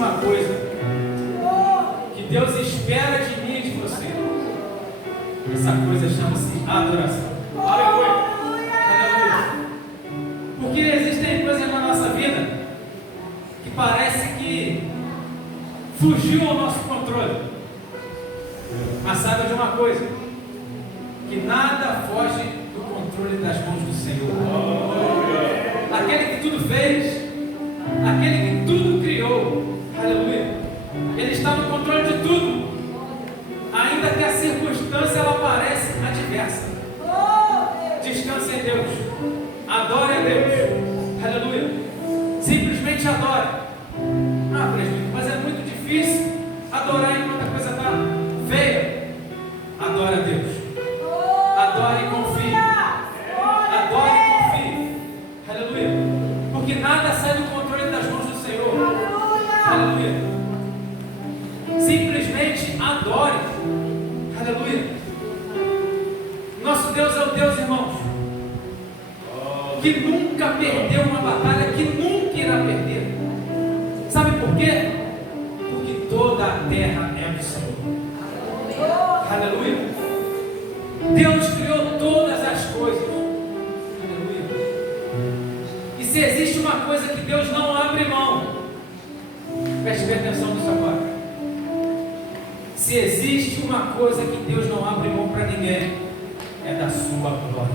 uma coisa que Deus espera de mim e de você. Essa coisa chama-se adoração. Aleluia. Aleluia. Porque existem coisas na nossa vida que parece que fugiu ao nosso controle. Mas saiba de uma coisa, que nada foge do controle das mãos do Senhor. Aquele que tudo fez, aquele que tudo criou, aleluia, Ele está no controle de tudo, ainda que a circunstância ela pareça adversa. Descanse em Deus, adore a Deus, aleluia, simplesmente adore. Ah, presbítero, mas é muito difícil adorar enquanto a coisa está feia. Adore a Deus, adore e confie, adore e confie, aleluia, porque nada sai do controle das mãos do Senhor, aleluia, simplesmente adore, aleluia. Nosso Deus é o Deus, irmãos, que nunca perdeu uma batalha, que nunca irá perder. Sabe por quê? Porque toda a terra é do Senhor, aleluia. Deus criou todas as coisas, aleluia. E se existe uma coisa que Deus não abre mão, preste bem atenção nisso agora. Se existe uma coisa que Deus não abre mão para ninguém, é da sua glória.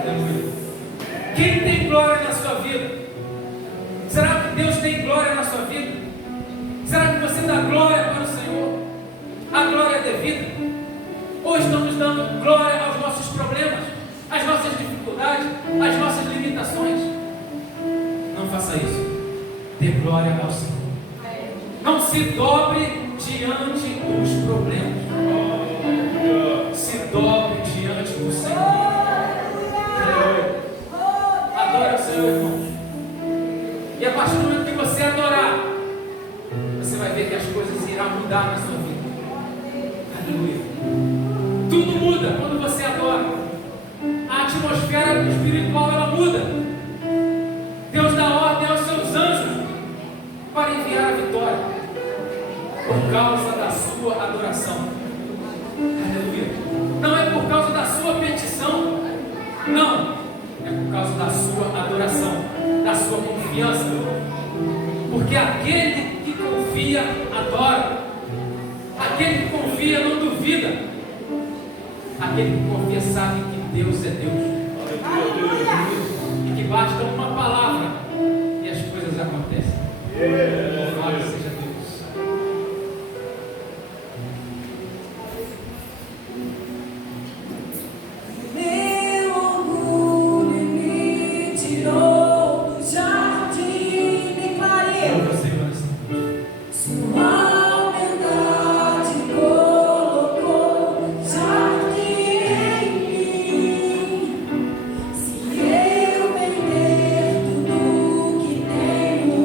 Aleluia. Quem tem glória na sua vida? Será que Deus tem glória na sua vida? Será que você dá glória para o Senhor? A glória é devida? Ou estamos dando glória aos nossos problemas, às nossas dificuldades, às nossas limitações? Não faça isso. Dê glória ao Senhor. Não se dobre diante dos problemas. Se dobre diante do Senhor. Adore o Senhor, irmãos. E a partir do momento que você adorar, você vai ver que as coisas irão mudar na sua vida. Aleluia. Tudo muda quando você adora. A atmosfera espiritual ela muda. Deus dá ordem aos seus anjos para enviar a vitória por causa da sua adoração. Aleluia. Não é por causa da sua petição, não, é por causa da sua adoração, da sua confiança. Porque aquele que confia adora. Aquele que confia não duvida. Aquele que confia sabe que Deus é Deus. E que basta uma palavra e as coisas acontecem. Louvado seja Deus. Meu orgulho me tirou do jardim, declarei. Sua humildade colocou jardim em mim. Se eu perder tudo que tenho,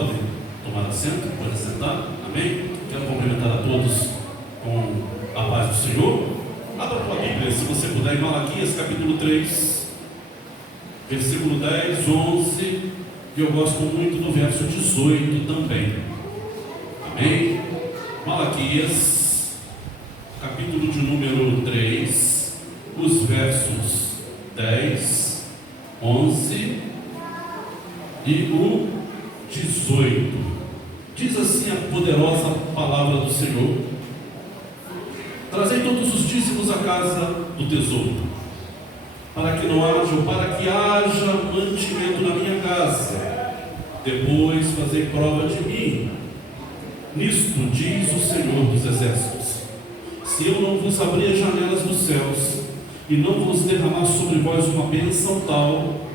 podem tomar assento, podem sentar, amém? Quero cumprimentar a todos com a paz do Senhor. Abra a tua Bíblia, se você puder, em Malaquias capítulo 3, versículo 10, 11, e eu gosto muito do verso 18 também, amém? Malaquias, capítulo de número 3, os versos 10, 11 e o 18. Diz assim a poderosa palavra do Senhor: trazei todos os dízimos à casa do tesouro, para que não haja, ou para que haja mantimento na minha casa. Depois fazei prova de mim. Nisto diz o Senhor dos Exércitos: se eu não vos abrir as janelas dos céus e não vos derramar sobre vós uma bênção tal,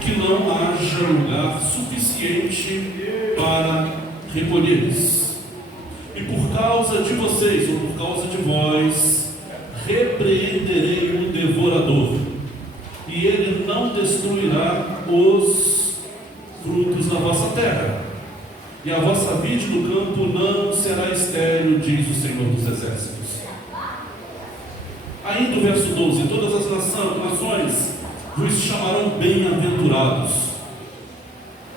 que não haja lugar suficiente para recolheres. E por causa de vocês, ou por causa de vós, repreenderei o devorador, e ele não destruirá os frutos da vossa terra, e a vossa vide do campo não será estéril, diz o Senhor dos Exércitos. Ainda o verso 12: todas as nações vos chamarão bem-aventurados,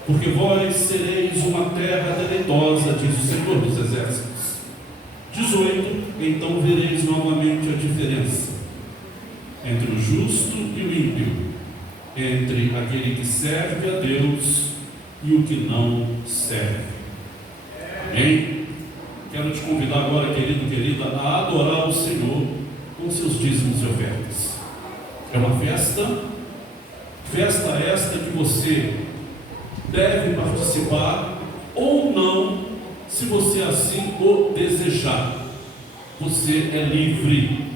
porque vós sereis uma terra deleitosa, diz o Senhor dos Exércitos. 18: então vereis novamente a diferença entre o justo e o ímpio, entre aquele que serve a Deus e o que não serve. Amém? Quero te convidar agora, querido, querida, a adorar o Senhor com seus dízimos e ofertas. É uma festa esta que você deve participar ou não, se você assim o desejar. Você é livre,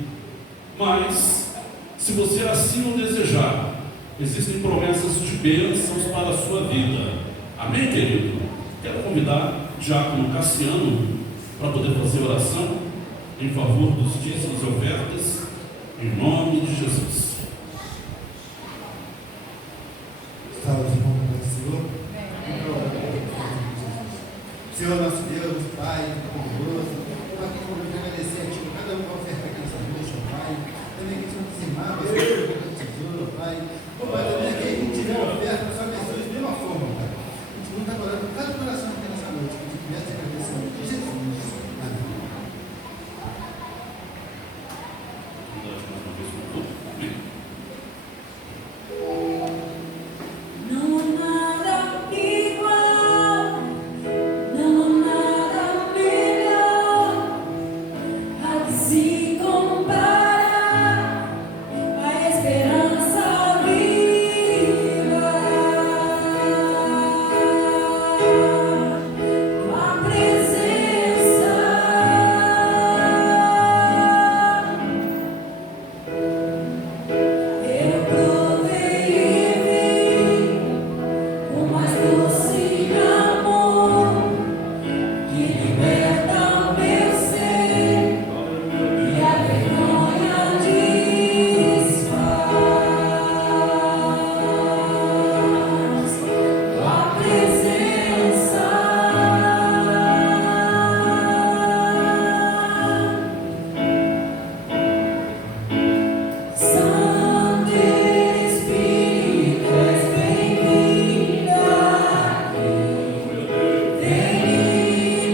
mas se você assim o desejar, existem promessas de bênçãos para a sua vida. Amém, querido? Quero convidar o diácono Cassiano para poder fazer oração em favor dos dízimos e ofertas, em nome de Jesus. Salve, irmão do Senhor. Senhor, nosso Deus, Pai, poderoso, estou aqui para agradecer a Ti por cada uma oferta aqui nessa noite, Pai. Também que o Senhor dizimar, mas o tesouro, Pai. Ô, Pai, também que a gente tiver oferta, só abençoe de mesma forma, Pai. A gente não está orando por cada coração aqui nessa noite, que a gente comece agradecendo de Jesus. Amém. Não há nada igual, não há nada melhor a que se comparar a esperança viva, a presença. Eu provei e vi o mais doce amor que liberta o meu ser e a vergonha desfaz. Tua presença, Santo Espírito, és bem-vindo aqui. Vem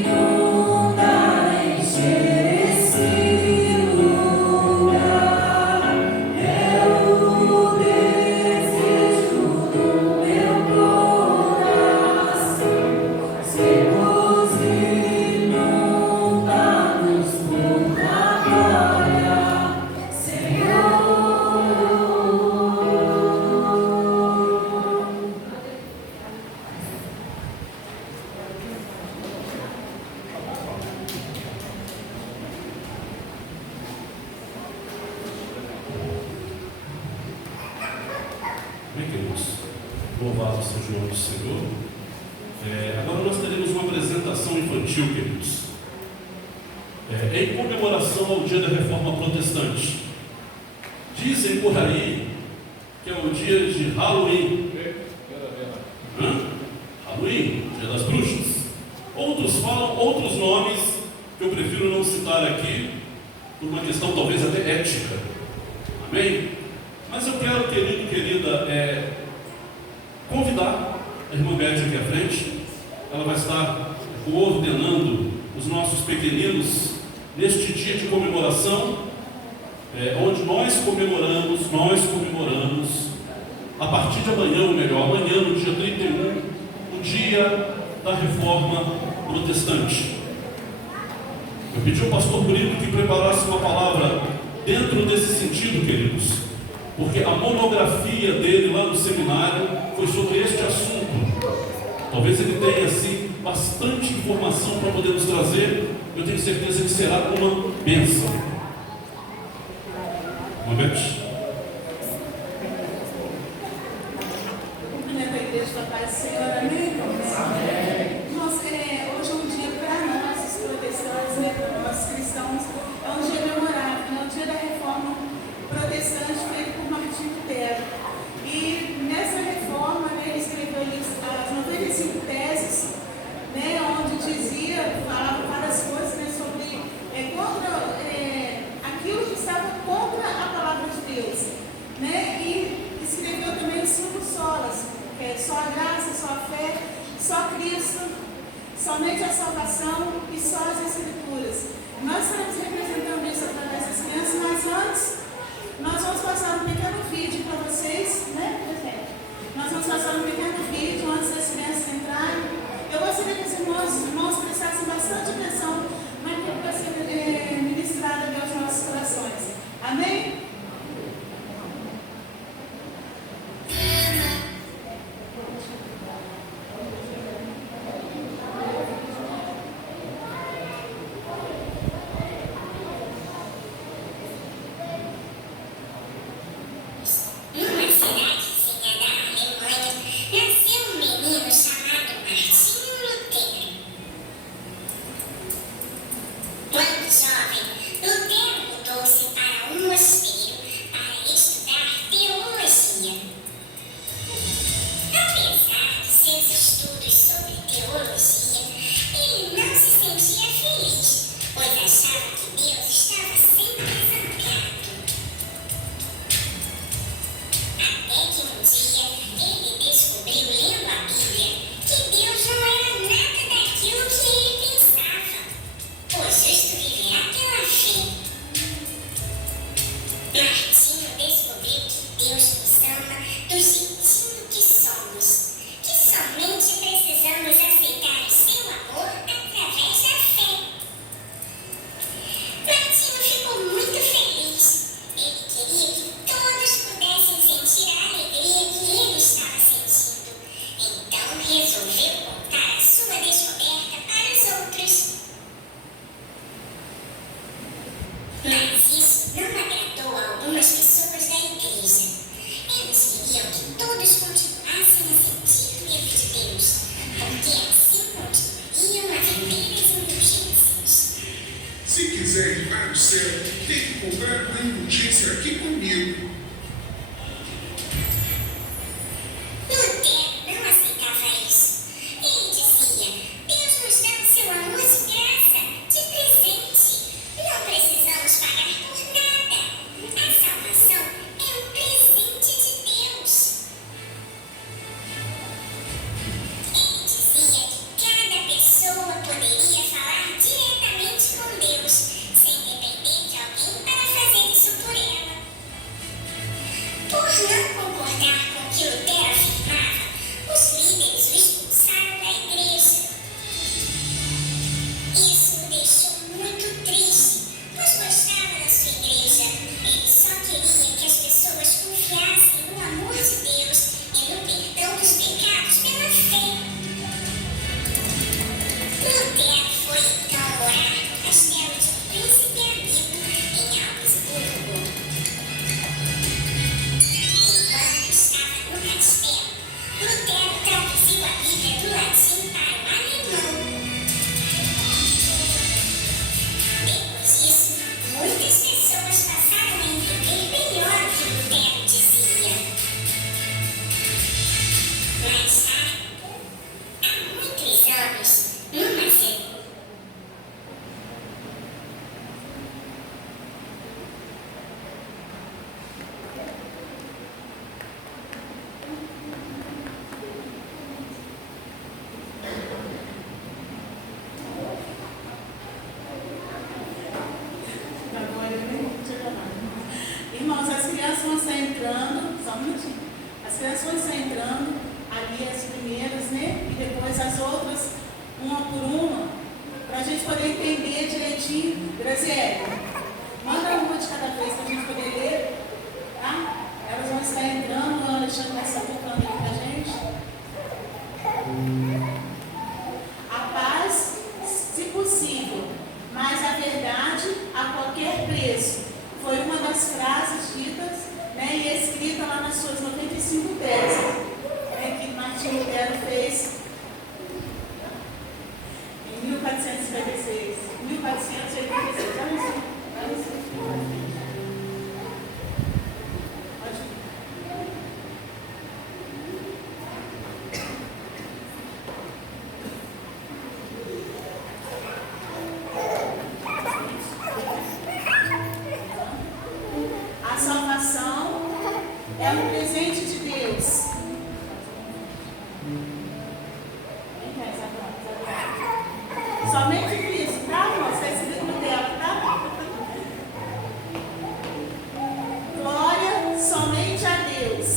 inundar, encher esse lugar. É o desejo do meu coração, sermos inundados por tua glória, Senhor. Bem, queridos, louvado seja o nome do Senhor. Agora nós teremos uma apresentação infantil, queridos, em comemoração ao dia da Reforma Protestante. Dizem por aí que é o dia de Halloween. Halloween? Halloween, Dia das Bruxas. Outros falam outros nomes que eu prefiro não citar aqui, por uma questão talvez até ética. Amém? Mas eu quero, querido e querida, convidar a irmã Beth aqui à frente. Ela vai estar coordenando os nossos pequeninos neste dia de comemoração, onde nós comemoramos, a partir de amanhã, ou melhor, amanhã, no dia 31, o dia da Reforma Protestante. Eu pedi ao pastor Brito que preparasse uma palavra dentro desse sentido, queridos, porque a monografia dele lá no seminário foi sobre este assunto. Talvez ele tenha, assim, bastante informação para poder nos trazer. Eu tenho certeza que será uma bênção. Uma bênção. Cumprimento a igreja da paz do Senhor, amém? Irmãos, hoje é um dia para nós, os protestantes, para nós cristãos, é um dia memorável, é um dia da reforma protestante feita por Martinho Lutero. E nessa reforma, ele escreveu ali as 95 teses, onde dizia, falava várias coisas sobre contra aquilo que estava contra a palavra de Deus, e escreveu também os 5 solas, que é só a graça, só a fé, só Cristo, somente a salvação e só as Escrituras. Nós estamos representando isso através das crianças, mas antes nós vamos passar um pequeno vídeo para vocês, Nós vamos passar um pequeno vídeo antes das crianças entrarem. Eu gostaria que os irmãos prestassem bastante atenção naquilo que vai ser ministrado aqui aos nossos corações. Amém? Sem depender de alguém para fazer isso por ela. poder entender direitinho. Graziele, manda uma de cada vez para a gente poder ler, tá? Elas vão estar entrando, o Alexandre vai estar tocando aqui para a gente. A paz, se possível, mas a verdade a qualquer preço. Foi uma das frases ditas, né, e escrita lá nas suas 95 teses, né, que Martinho Lutero fez em 1456. 1486. Vamos ver. Pode ir. A salvação é um presente de Deus. Somente Cristo, tá, irmão? Está escrito no dela, tá? Glória somente a Deus.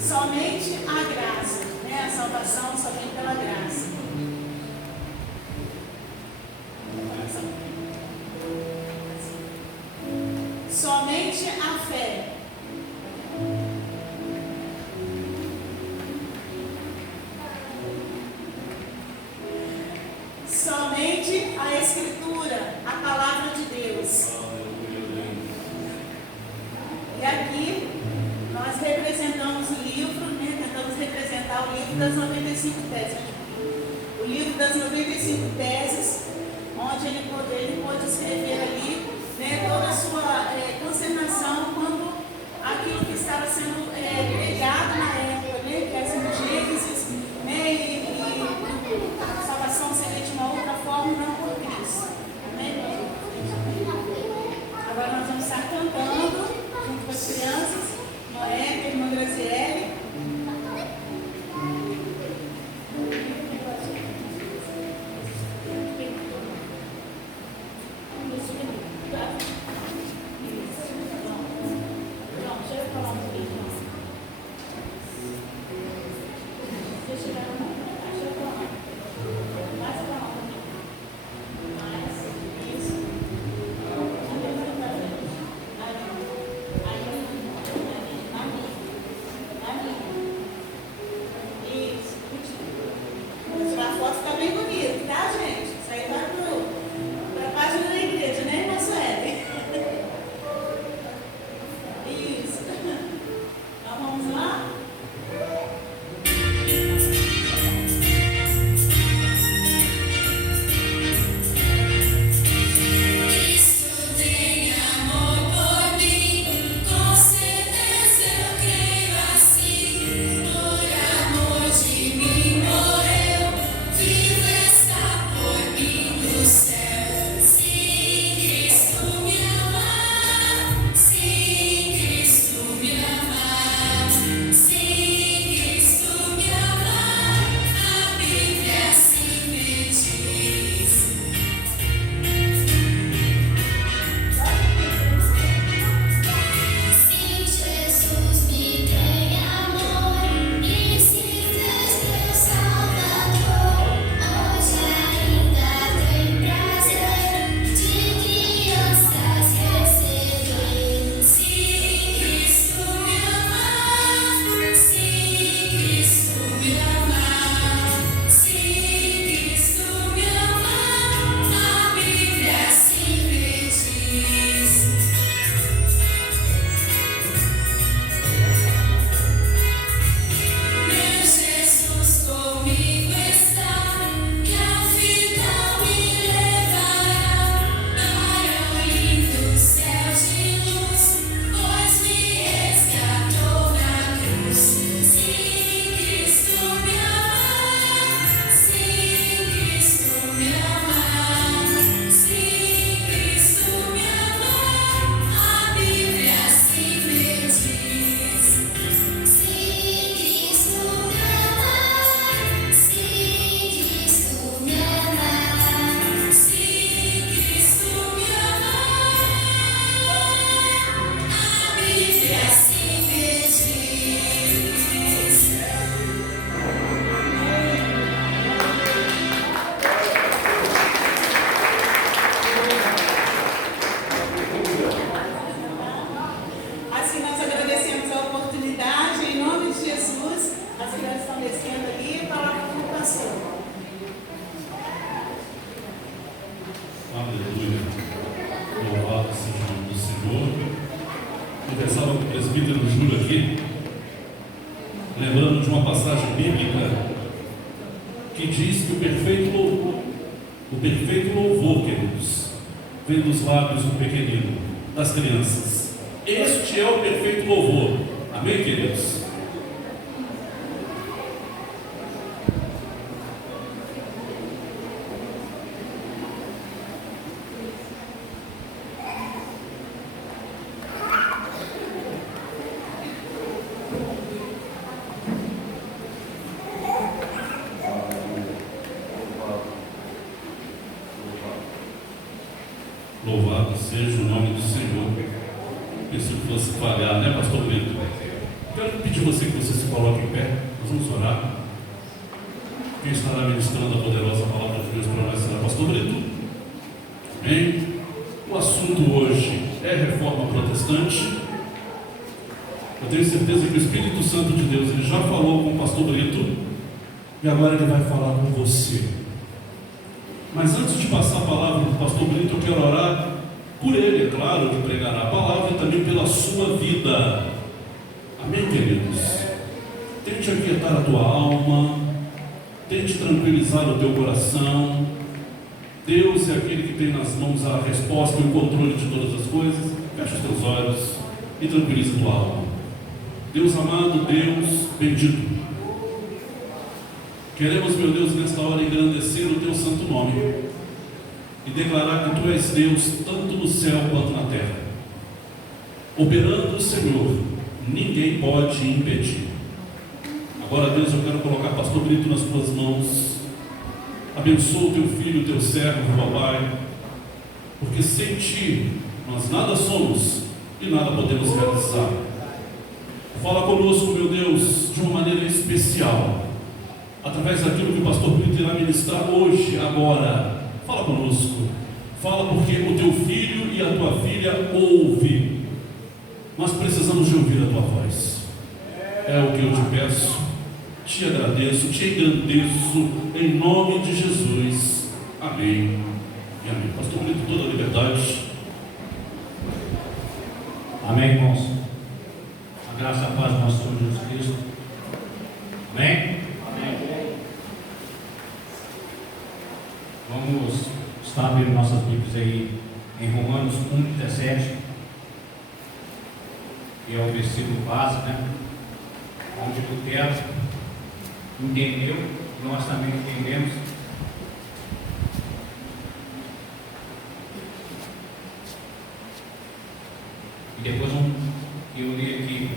Somente a graça, né? A salvação somente pela graça. Somente a fé. Somente a Escritura, a palavra de Deus. E aqui nós representamos o livro, né? Tentamos representar o livro das 95 teses. O livro das 95 teses, onde ele pôde escrever ali, né, toda a sua consternação quando aquilo que estava sendo pregado na época, né, que as antíteses, né, e a salvação seria de uma outra forma, não por Cristo. Amém? Agora nós vamos estar cantando junto com as crianças, Noé, a irmã Graziele. Aleluia. Louvado seja o nome do Senhor. Conversava com o presbítero Júlio aqui, lembrando de uma passagem bíblica que diz que o perfeito louvor, queridos, vem dos lábios do pequenino, das crianças. Este é o perfeito louvor. Amém, queridos? Louvado seja o nome do Senhor. Pensei que fosse falhar, né, pastor Brito? Quero pedir você que você se coloque em pé. Nós vamos orar. Quem estará ministrando a poderosa palavra de Deus para nós será pastor Brito. Amém? O assunto hoje é reforma protestante. Eu tenho certeza que o Espírito Santo de Deus ele já falou com o pastor Brito e agora ele vai falar com você. Mas antes de passar a palavra para o pastor Brito, eu quero orar por ele, é claro, que pregará a palavra e também pela sua vida. Amém, queridos? Tente aquietar a tua alma, tente tranquilizar o teu coração. Deus é aquele que tem nas mãos a resposta e o controle de todas as coisas. Feche os teus olhos e tranquiliza a tua alma. Deus amado, Deus bendito, queremos, meu Deus, nesta hora engrandecer o teu santo nome e declarar que tu és Deus tanto no céu quanto na terra. Operando, Senhor, ninguém pode impedir. Agora, Deus, eu quero colocar pastor Brito nas tuas mãos. Abençoa o teu filho, o teu servo, papai, porque sem ti nós nada somos e nada podemos realizar. Fala conosco, meu Deus, de uma maneira especial, através daquilo que o pastor Brito irá ministrar hoje, agora. Fala conosco, fala porque o teu filho e a tua filha ouvem. Nós precisamos de ouvir a tua voz. É o que eu te peço, te agradeço, te engrandeço, em nome de Jesus. Amém e amém. Pastor Brito, toda a liberdade. Amém, irmãos. A graça e a paz do nosso Senhor Jesus Cristo. Amém? Vamos estar abrindo nossas Bíblias aí em Romanos 1,17, que é o versículo básico, né? Onde Lutero entendeu, e nós também entendemos. E depois eu li aqui.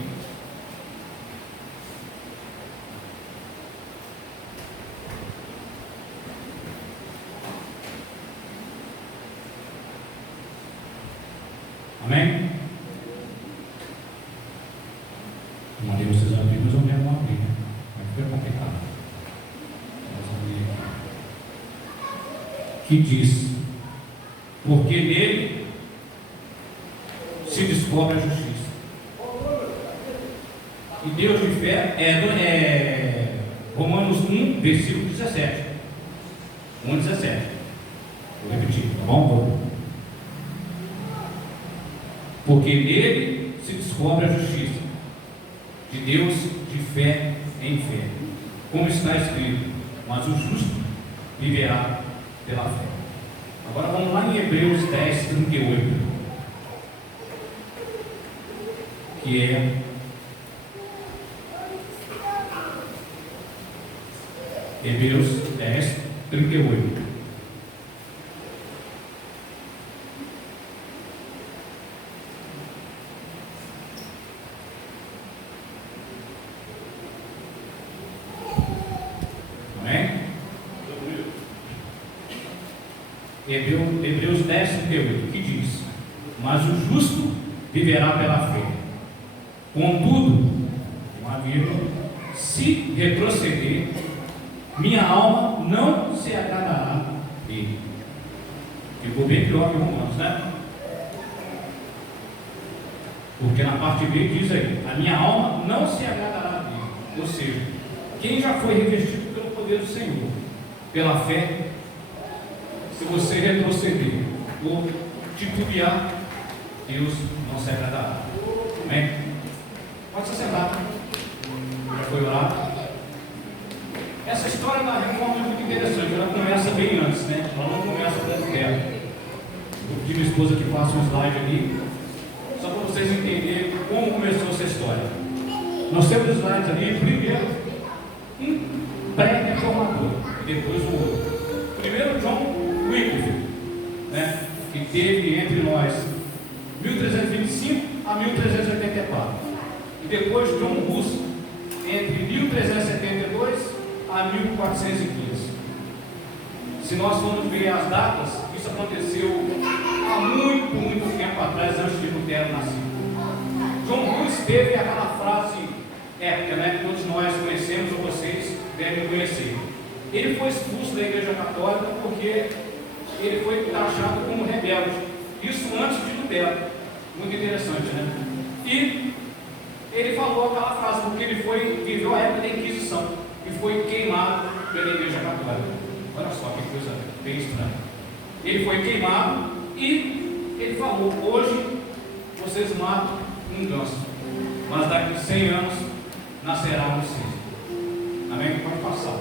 Amém? Eu mandei vocês abrir, mas eu mesmo não abri, né? Vai ficar complicado. Que diz: porque nele se descobre a justiça. E Deus de fé Romanos 1, versículo 17. 1,17. Vou repetir, tá bom? Porque nele se descobre a justiça de Deus de fé em fé, como está escrito: mas o justo viverá pela fé. Agora vamos lá em Hebreus 10, 38, que é Hebreus 10, 38. Hebreus 10, 38, que diz: mas o justo viverá pela fé. Contudo, uma vírgula, se retroceder, minha alma não se agradará dele. Ficou bem pior que Romanos, né? Porque na parte B diz aí: a minha alma não se agradará dele. Ou seja, quem já foi revestido pelo poder do Senhor, pela fé, se você retroceder, por titubear, Deus não se agradará. Amém? Pode se sentar. Já foi orar? Essa história da reforma é muito interessante. Ela começa bem antes, né? Ela não começa por terra. Vou pedir minha esposa que faça um slide aqui, só para vocês entenderem como começou essa história. Nós temos slides ali, primeiro, um pré-reformador, e depois o outro. Primeiro, John Wycliffe, né? Que teve entre nós 1325 a 1384. E depois John Hus, entre 1372 a 1415. Se nós formos ver as datas, isso aconteceu há muito tempo atrás, antes de Lutero nascer. John Hus teve aquela frase épica, né, que todos nós conhecemos, ou vocês devem conhecer. Ele foi expulso da Igreja Católica porque ele foi taxado como rebelde. Isso antes de Lutero. Muito interessante, né? E ele falou aquela frase porque ele viveu a época da Inquisição e foi queimado pela Igreja Católica. Olha só que coisa bem estranha. Ele foi queimado e ele falou: hoje vocês matam um ganso, mas daqui a 100 anos nascerá um cisne. Amém? Pode passar.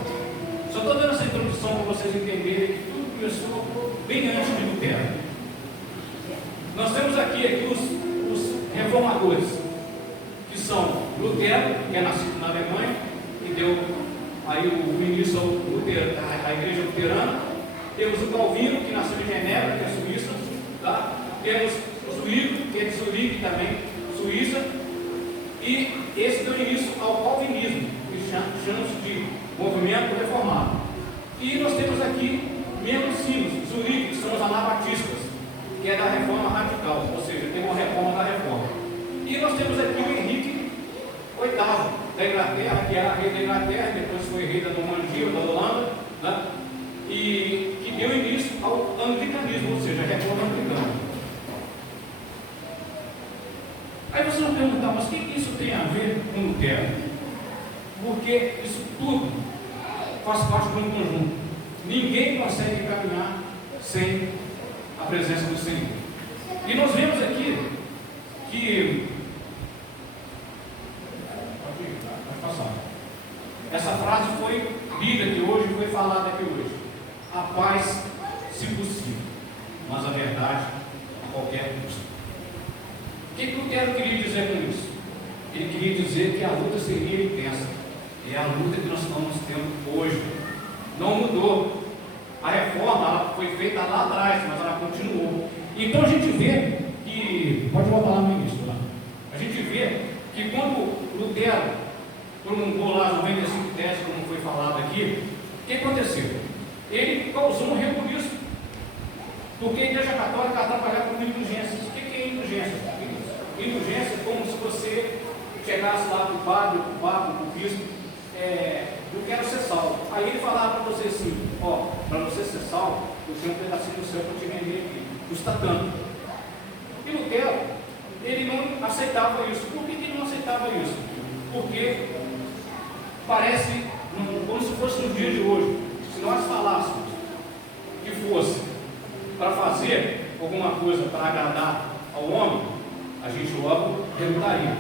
Só estou dando essa introdução para vocês entenderem que tudo começou bem antes de Lutero. Nós temos aqui os reformadores, que são Lutero, que é nascido na Alemanha, que deu aí o início à Igreja Luterana. Temos o Calvino, que nasceu em Genebra, que é Suíça. Tá? Temos o Zwingli, que é de Zurique também, Suíça. E esse deu início ao Calvinismo, que chama-se de Movimento Reformado. E nós temos aqui menos Zurique, que são os anabatistas, que é da reforma radical, ou seja, tem uma reforma da reforma. E nós temos aqui o Henrique VIII, da Inglaterra, que era rei da Inglaterra, depois foi rei da Normandia, da Holanda, né? E que deu início ao anglicanismo, ou seja, a reforma anglicana. Aí vocês vão perguntar, mas o que isso tem a ver com Lutero? Porque isso tudo faz parte de um conjunto. Ninguém consegue caminhar sem a presença do Senhor. E nós vemos aqui que pode passar. Essa frase foi lida aqui hoje, foi falada aqui hoje. A paz, se possível, mas a verdade a qualquer custo. O que Lutero queria dizer com isso? Ele queria dizer que a luta seria intensa. É a luta que nós estamos tendo hoje. Não mudou. A reforma ela foi feita lá atrás, mas ela continuou. Então a gente vê que, pode voltar lá no início, lá. A gente vê que quando Lutero promulgou lá 95 teses, como foi falado aqui, o que aconteceu? Ele causou um rebuliço, porque a Igreja Católica atrapalhava com indulgências. O que é indulgência? Indulgência é como se você chegasse lá para o padre, para o bispo, eu quero ser salvo. Aí ele falava para você assim: ó, para você ser salvo, eu tenho um pedacinho do céu para te vender aqui, custa tanto. E Lutero, ele não aceitava isso. Por que ele não aceitava isso? Porque parece como se fosse no dia de hoje. Se nós falássemos que fosse para fazer alguma coisa para agradar ao homem, a gente logo relutaria,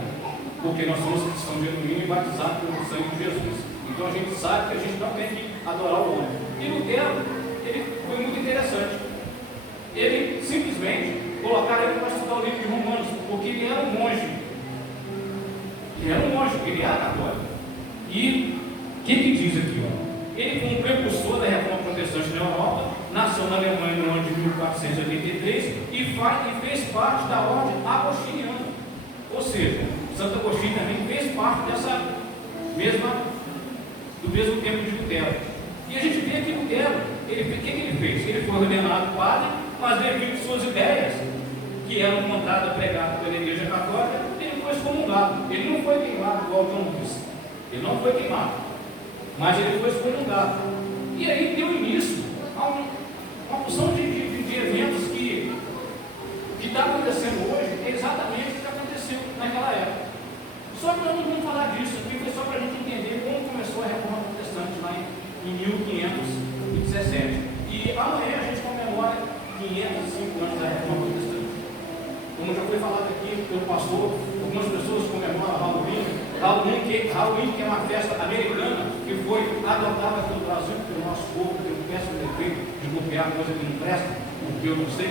porque nós somos cristãos genuínos e batizados pelo sangue de Jesus. Então a gente sabe que a gente não tem que adorar o homem. E Lutero, ele foi muito interessante. Ele simplesmente colocaram ele para estudar o livro de Romanos, porque ele era um monge. Ele era um monge, ele era católico. E o que diz aqui? Ó? Ele foi um precursor da reforma protestante na Europa, nasceu na Alemanha no ano de 1483 e fez parte da ordem agostiniana. Ou seja, Santo Agostinho também fez parte do mesmo tempo de Lutero. E a gente vê que Lutero, o que ele fez? Ele foi ordenado padre, mas devido às suas ideias, que eram contadas, pregadas pela Igreja Católica, ele foi excomungado. Ele não foi queimado igual John Hus. Ele não foi queimado, mas ele foi excomungado. E aí deu início a uma porção de eventos que está acontecendo hoje é exatamente o que aconteceu naquela época. Só que nós não vamos falar disso aqui, foi só para a gente entender como começou a reforma protestante lá em 1517. E amanhã a gente comemora 505 anos da Reforma Protestante. Como já foi falado aqui pelo pastor, algumas pessoas comemoram Halloween, que é uma festa americana que foi adotada pelo Brasil, pelo nosso povo, pelo péssimo defeito de copiar coisa que não presta, porque eu não sei,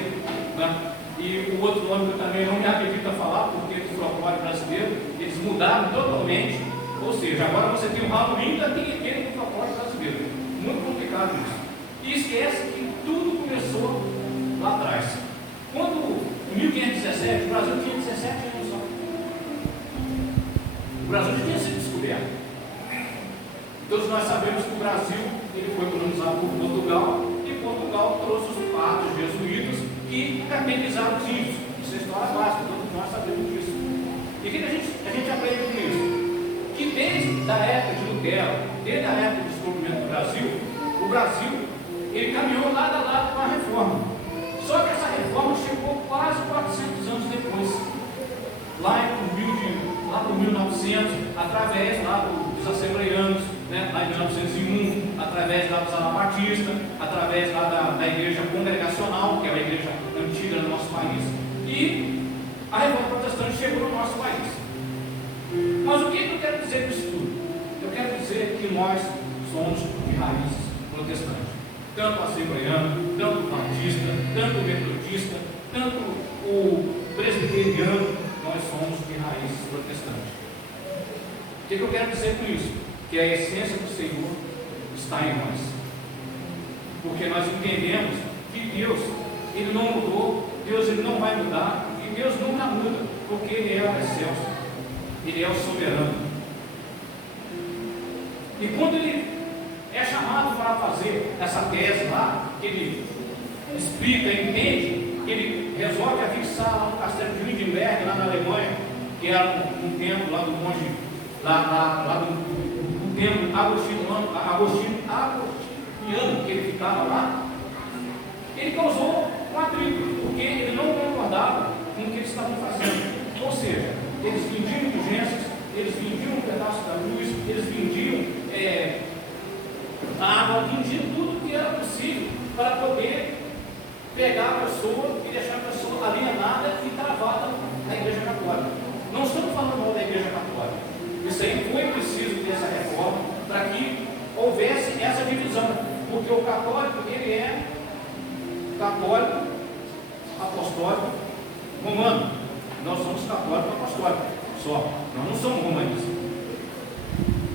né? E o outro nome que eu também não me acredito a falar, porque o folclore brasileiro, eles mudaram totalmente, ou seja, agora você tem o Halloween e tem aquele do folclore brasileiro. Muito complicado isso. E esquece que tudo começou lá atrás. Quando, em 1517, o Brasil tinha 17 anos só. O Brasil já tinha sido descoberto. Todos nós sabemos que o Brasil ele foi colonizado por Portugal, e Portugal trouxe os padres jesuítas que catequizaram os índios. Isso é história básica, todos nós sabemos disso. E o que a gente aprende com isso? Que desde a época de Lutero, desde a época do descobrimento do Brasil, o Brasil ele caminhou lado a lado com a reforma. Só que essa reforma chegou quase 400 anos depois, lá por 1900, através lá dos assembleianos, né, lá em 1901, através lá dos anabatistas, através lá da igreja congregacional, que é a igreja antiga do nosso país, e a reforma protestante chegou no nosso país. Mas o que eu quero dizer com isso tudo? Eu quero dizer que nós somos de raízes protestantes. Tanto o assembleiano, tanto o batista, tanto o metodista, tanto o presbiteriano, nós somos de raízes protestantes. O que eu quero dizer com isso? Que a essência do Senhor está em nós. Porque nós entendemos que Deus, Ele não mudou, Deus Ele não vai mudar, e Deus nunca muda, porque Ele é o excelso, Ele é o soberano. E quando Ele é chamado para fazer essa tese lá, que ele explica, entende, que ele resolve afixar lá no castelo de Wittenberg, lá na Alemanha, que era um templo lá do monge, lá do templo agostiniano que ele ficava lá. Ele causou um atrito, porque ele não concordava com o que eles estavam fazendo. Ou seja, eles vendiam indulgências, eles vendiam um pedaço da luz, eles vendiam a água, vendiam tudo que era possível para poder pegar a pessoa e deixar a pessoa alienada e travada na Igreja Católica. Não estamos falando mal da Igreja Católica. Isso aí foi preciso ter essa reforma para que houvesse essa divisão, porque o católico ele é católico, apostólico, romano. Nós somos católicos apostólicos só, nós não somos romanistas.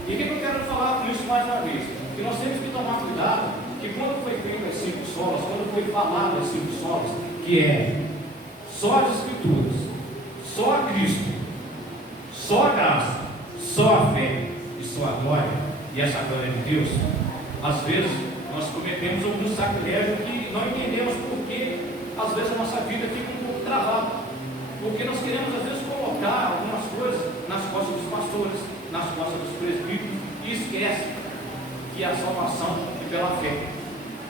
E o que eu quero falar com isso mais uma vez? Que nós temos que tomar cuidado, que quando foi feito as 5 solas, quando foi falado as 5 solas, que é só as Escrituras, só a Cristo, só a graça, só a fé e só a glória, e essa glória de Deus, às vezes nós cometemos algum sacrilégio que não entendemos porque às vezes a nossa vida fica um pouco travada, porque nós queremos às vezes colocar algumas coisas nas costas dos pastores, nas costas dos presbíteros, e esquece que a salvação é pela fé.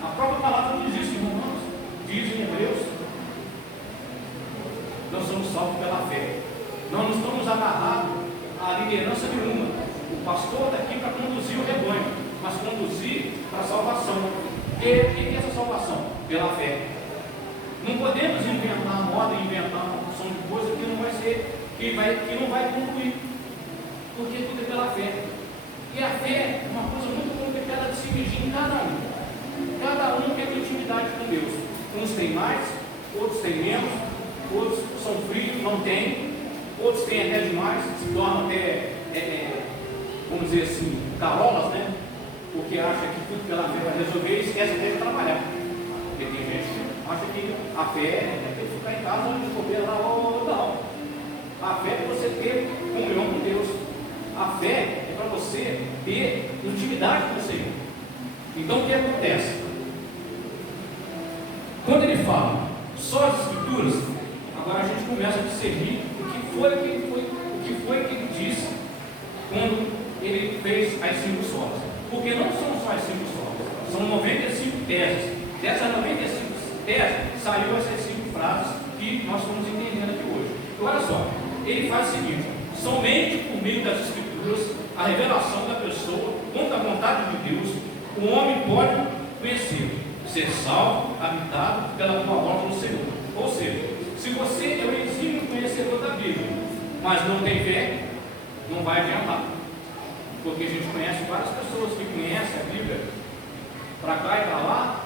A própria palavra diz isso em Romanos, diz em Hebreus, nós somos salvos pela fé. Nós não estamos agarrados à liderança nenhuma. O pastor está aqui para conduzir o rebanho, mas conduzir para a salvação. O que é essa salvação? Pela fé. Não podemos inventar moda, inventar uma opção de coisa que não vai ser, que não vai concluir, porque tudo é pela fé. E a fé é uma coisa muito complicada de se medir em cada um. Cada um tem intimidade com Deus. Uns têm mais, outros têm menos, outros são frios, não têm, outros têm até demais, se tornam até, vamos dizer assim, carolas, né? Porque acha que tudo pela fé vai resolver e esquece até de trabalhar. Porque tem gente que acha que a fé é ter que ficar em casa e descobrir lá, não. A fé é você ter comunhão com Deus. A fé é para você ter intimidade com o Senhor. Então o que acontece? Quando ele fala só as Escrituras, agora a gente começa a discernir o que foi que ele disse quando ele fez as 5 solas. Porque não são só as 5 solas, são 95 teses. Dessas 95 teses saiu essas 5 frases que nós estamos entendendo aqui hoje. Olha só, ele faz o seguinte: somente por meio das Escrituras, a revelação da pessoa, quanto à vontade de Deus, o homem pode conhecer, ser salvo, habitado pela tua volta Bíblia, mas não tem fé, não vai adiantar. Porque a gente conhece várias pessoas que conhecem a Bíblia para cá e para lá,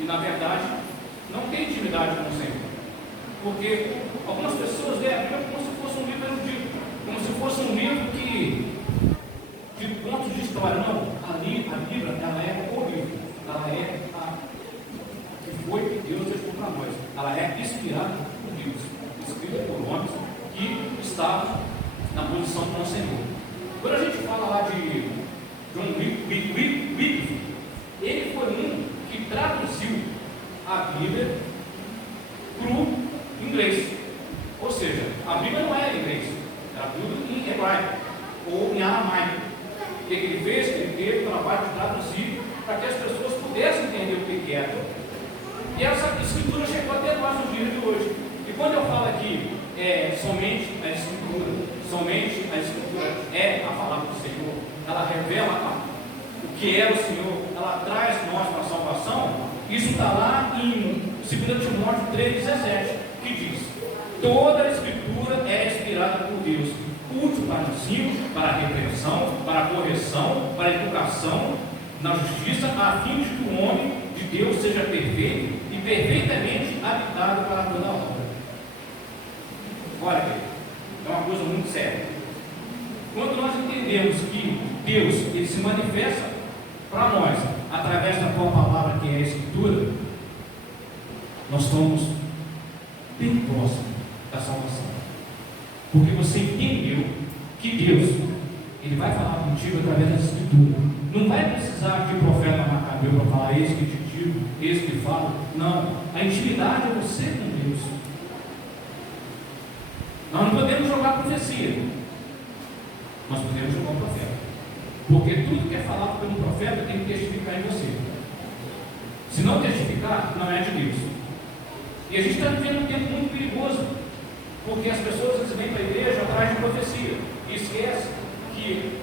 e na verdade não tem intimidade com o Senhor. Porque algumas pessoas veem a Bíblia como se fosse um livro erudito, como se fosse um livro de contos de história. Não, a Bíblia, ela é o livro, ela é a que foi que Deus deixou para nós. Ela é inspirada por Deus, escrita por homens que estavam na posição com o Senhor. Quando a gente fala lá de John Wycliffe, ele foi um que traduziu a Bíblia para o inglês. Ou seja, a Bíblia não era em inglês, era tudo em hebraico ou em aramaico. O que ele fez? Ele teve o trabalho de traduzir para que as pessoas pudessem entender o que era. E essa escritura chegou até nós no dia de hoje. E quando eu falo aqui, somente a escritura é a palavra do Senhor, ela revela o que é o Senhor, ela traz nós para a salvação. Isso está lá em 2 Timóteo 3,17, que diz: toda a escritura é inspirada por Deus, útil para o ensino, para a repreensão, para a correção, para a educação na justiça, a fim de que o homem de Deus seja perfeito e perfeitamente habilitado para toda a obra. Olha, é uma coisa muito séria. Quando nós entendemos que Deus ele se manifesta para nós através da qual palavra que é a Escritura, nós estamos bem próximos da salvação. Porque você entendeu que Deus ele vai falar contigo através da Escritura. Não vai precisar de profeta Macabeu para falar: eis que te digo, eis que falo. Não, a intimidade é você com Deus. Nós não podemos jogar profecia, nós podemos jogar o profeta, porque tudo que é falado pelo profeta tem que testificar em você. Se não testificar, não é de Deus. E a gente está vivendo um tempo muito perigoso, porque as pessoas vêm para a igreja atrás de profecia e esquecem que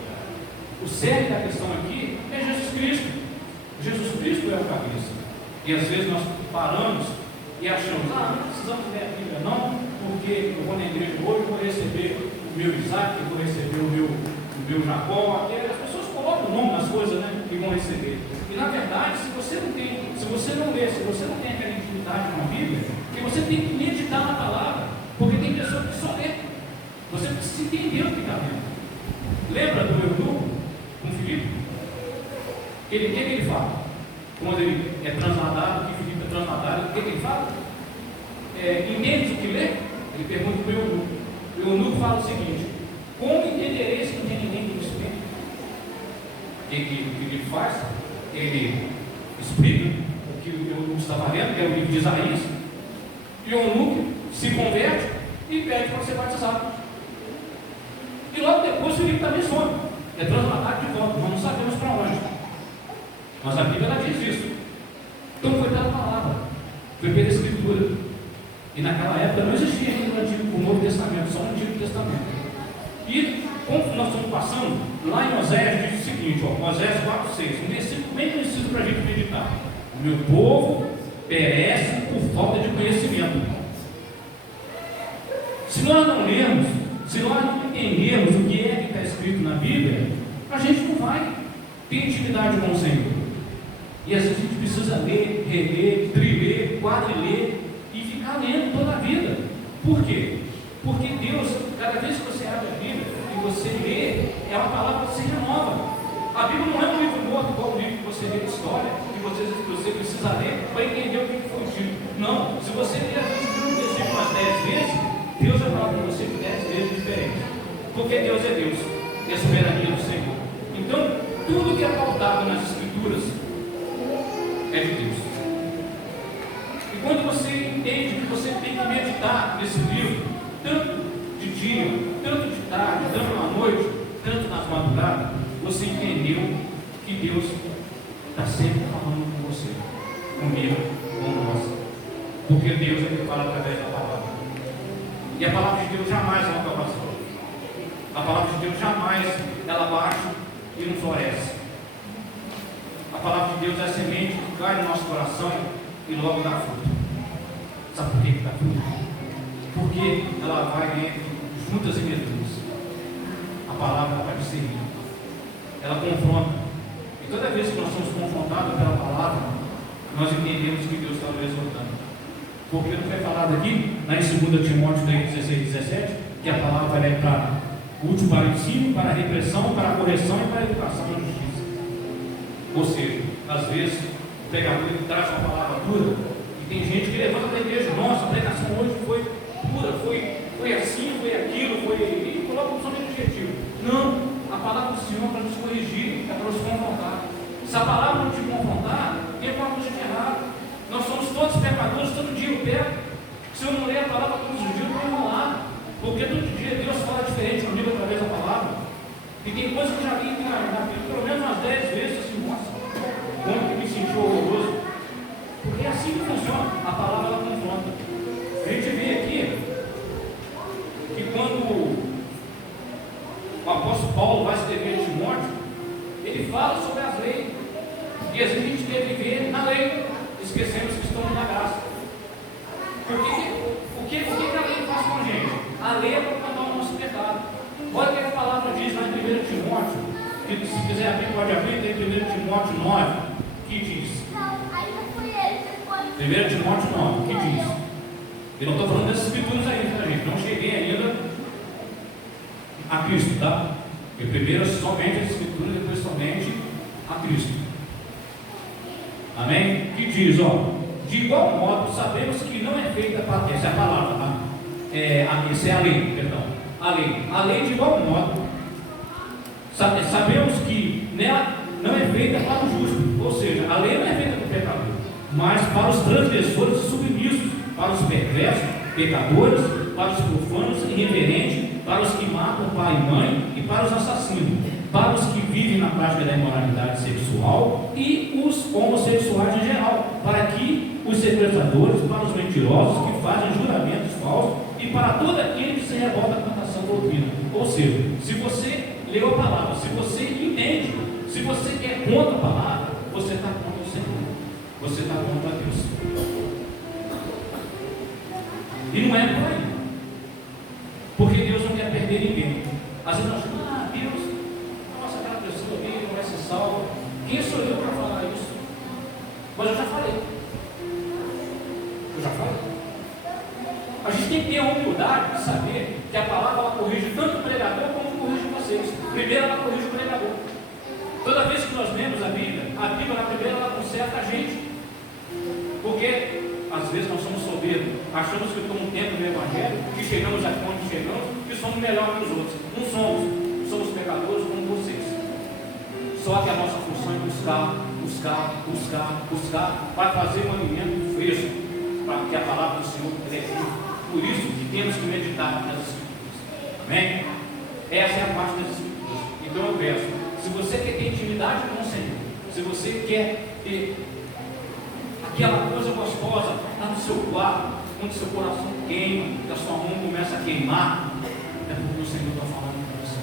o cerne da questão aqui é Jesus Cristo. Jesus Cristo é o cabeça. E às vezes nós paramos e achamos: não precisamos ler a Bíblia, não, porque eu vou na igreja hoje, eu vou receber o meu Isaac, eu vou receber o meu Jacó. As pessoas colocam o nome nas coisas, né, que vão receber. E na verdade, se você não lê, se você não tem aquela intimidade com a Bíblia, que você tem que meditar na palavra, porque tem pessoas que só lê. Você precisa entender o que está vendo. Lembra do eunuco com Filipe? O que ele fala? Quando ele é transladado, que Filipe é transladado, o que ele fala? Entende o que lê? Ele pergunta para o eunuco. O eunuco fala o seguinte: como entendereis que não tem ninguém que me explique? O que ele faz? Ele explica o que o eunuco estava lendo, que é o livro de Isaías, e o eunuco se converte e pede para ser batizado. E logo depois o Filipe também some, é transladado de volta, nós não sabemos para onde. Mas a Bíblia ela diz isso. Então foi pela palavra, foi pela Escritura. E naquela época não existia ainda o Novo Testamento, só o Antigo Testamento. E como nós estamos passando, lá em Oséias diz o seguinte, Oséias 4,6, um versículo bem conhecido para a gente meditar: o meu povo perece por falta de conhecimento. Se nós não lermos, se nós não entendermos o que é que está escrito na Bíblia, a gente não vai ter intimidade com o Senhor. E às vezes a gente precisa ler, reler, triler, quadriler e ficar lendo toda a vida. Por quê? Porque Deus, cada vez que você abre a Bíblia e você lê, é uma palavra que se renova. A Bíblia não é um livro morto, igual o livro que você lê de história, que você precisa ler para entender o que foi dito. Não, se você ler a Bíblia umas 10 vezes, Deus vai falar com você de 10 vezes diferente. Porque Deus é Deus, é a soberania do Senhor. Então, tudo que é pautado nas Escrituras é de Deus. E quando você entende que você tem que meditar nesse livro, tanto de dia, tanto de tarde, tanto na noite, tanto nas madrugadas, você entendeu que Deus está sempre falando com você, comigo, com nós. Porque Deus é que fala através da palavra. E a palavra de Deus jamais volta ao vazio. A palavra de Deus jamais ela bate e não floresce. A palavra de Deus é a semente que cai no nosso coração e logo dá fruto. Sabe por que dá fruto? Porque ela vai entre os frutas e verduras. A palavra vai discernir, ela confronta. E toda vez que nós somos confrontados pela palavra, nós entendemos que Deus está nos exortando. Porque não foi falado aqui, lá em 2 Timóteo 16, 17, que a palavra é para útil para o ensino, para a repressão, para a correção e para a educação na justiça. Ou seja, às vezes o pregador traz uma palavra dura e tem gente que levanta da igreja: nossa, a pregação hoje foi dura, foi assim, foi aquilo, e coloca um som objetivo. Não, a palavra do Senhor é para nos corrigir, é para nos confrontar. Se a palavra não te confrontar, tem alguma coisa de errado. Nós somos todos pecadores, todo dia eu peco. Se eu não ler a palavra todos os dias, eu estou enrolado. Porque todo dia Deus fala diferente comigo através da palavra. E tem coisas que eu já li na Bíblia pelo menos umas 10 vezes, assim, nossa, como que me senti horroroso. Porque é assim que funciona, a palavra ela confronta. A gente vê aqui que quando o apóstolo Paulo vai escrever Timóteo, ele fala sobre as leis. E às vezes a gente quer viver na lei, esquecemos que estamos na graça. O que a lei faz com a gente? A lei é para contar o nosso pecado. Olha o que a palavra diz lá em 1 Timóteo, que se quiser abrir, pode abrir, tem 1 Timóteo 9, que diz. 1 Timóteo 9, que diz. Eu não estou falando dessas escrituras ainda, tá, gente? Não cheguei ainda a Cristo, tá? Eu primeiro somente as escrituras, depois somente a Cristo. Amém? Que diz, ó: de igual modo, sabemos que não é feita para. Essa é a palavra, tá? Essa é a lei, perdão. A lei de igual modo, sabemos que nela não é feita para o justo, ou seja, a lei não é feita para o pecador, mas para os transgressores e submissos, para os perversos, pecadores, para os profanos e irreverentes, para os que matam pai e mãe e para os assassinos, para os que vivem na prática da imoralidade sexual e os homossexuais em geral, para que os sequestradores, para os mentirosos que fazem juramentos falsos e para todo aquele que se revolta contra a sã doutrina. Ou seja, se você leu a palavra, se você entende, se você é contra a palavra, você está contra o Senhor, você está contra Deus. E não é por aí, porque Deus não quer perder ninguém. Às vezes nós achamos: Deus, nossa, aquela pessoa ali não vai ser salva. Quem sou eu para falar isso? Mas eu já falei. A gente tem que ter a humildade de saber que a palavra ela corrige tanto o pregador como corrige vocês. Primeiro ela corrige o pregador. Toda vez que nós lemos a Bíblia na primeira ela conserta a gente. Porque às vezes nós somos soberbos, achamos que estamos dentro do Evangelho, que chegamos aqui onde chegamos, que somos melhores que os outros. Não somos pecadores como vocês. Só que a nossa função é buscar, para fazer um alimento fresco, para que a palavra do Senhor cresça. Por isso que temos que meditar nas Escrituras. Amém? Essa é a parte das Escrituras. Então eu peço, se você quer ter intimidade com o Senhor, se você quer ter aquela coisa gostosa lá no seu quarto, onde seu coração queima, que a sua mão começa a queimar, é porque o Senhor está falando com você.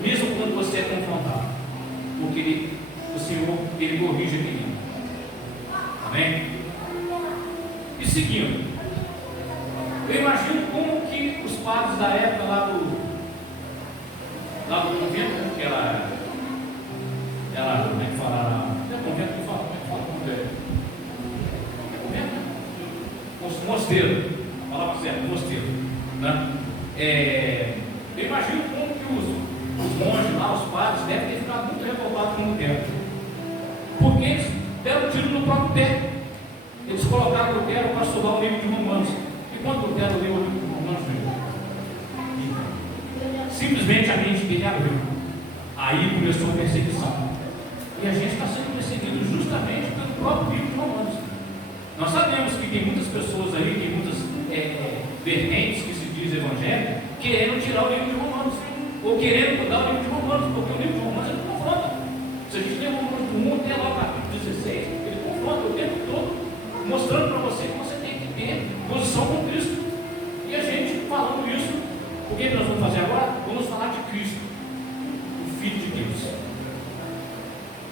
Mesmo quando você é confrontado, porque o Senhor, Ele corrige aqui dentro. Amém? E seguindo, eu imagino como que os padres da época lá do convento, que era como é que fala? Não é convento que fala, como é que fala convento? Convento? Mosteiro, a palavra certa, mosteiro. Né? Eu imagino como que os monges lá, os padres, devem ter ficado muito revoltados com o tempo. Porque eles deram tiro no próprio pé. Eles colocaram o Lutero para estudar o livro de Romanos. E quando Lutero leu o livro de Romanos, simplesmente a mente dele abriu. Aí começou a perseguição. E a gente está sendo perseguido justamente pelo próprio livro de Romanos. Nós sabemos que tem muitas pessoas aí, tem muitas vertentes que se diz evangélico, querendo tirar o livro de Romanos, ou querendo mudar o livro de Romanos, porque o livro de Romanos ele confronta. Se a gente lê o Romanos do 1 até lá o capítulo 16, ele confronta o tempo todo, mostrando para você que você tem que ter posição com Cristo. E a gente falando isso, o que nós vamos fazer agora? Vamos falar de Cristo, o Filho de Deus.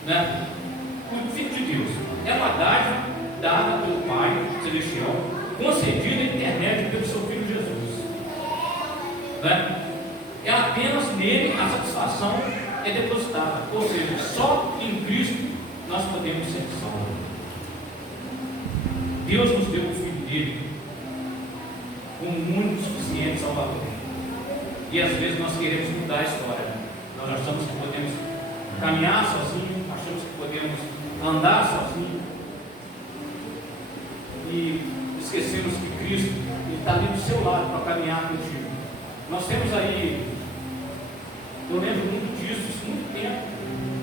Né? O Filho de Deus é uma dádiva dada pelo Pai Celestial, concedida em intermédio pelo seu Filho Jesus. né? É apenas nele a satisfação é depositada, ou seja, só em Cristo nós podemos ser salvos. Deus nos deu o Filho dele como um único suficiente Salvador. E às vezes nós queremos mudar a história, né? Nós achamos que podemos caminhar sozinhos, achamos que podemos andar sozinhos e esquecemos que Cristo está ali do seu lado para caminhar contigo. Nós temos aí, eu lembro muito disso, isso muito tempo.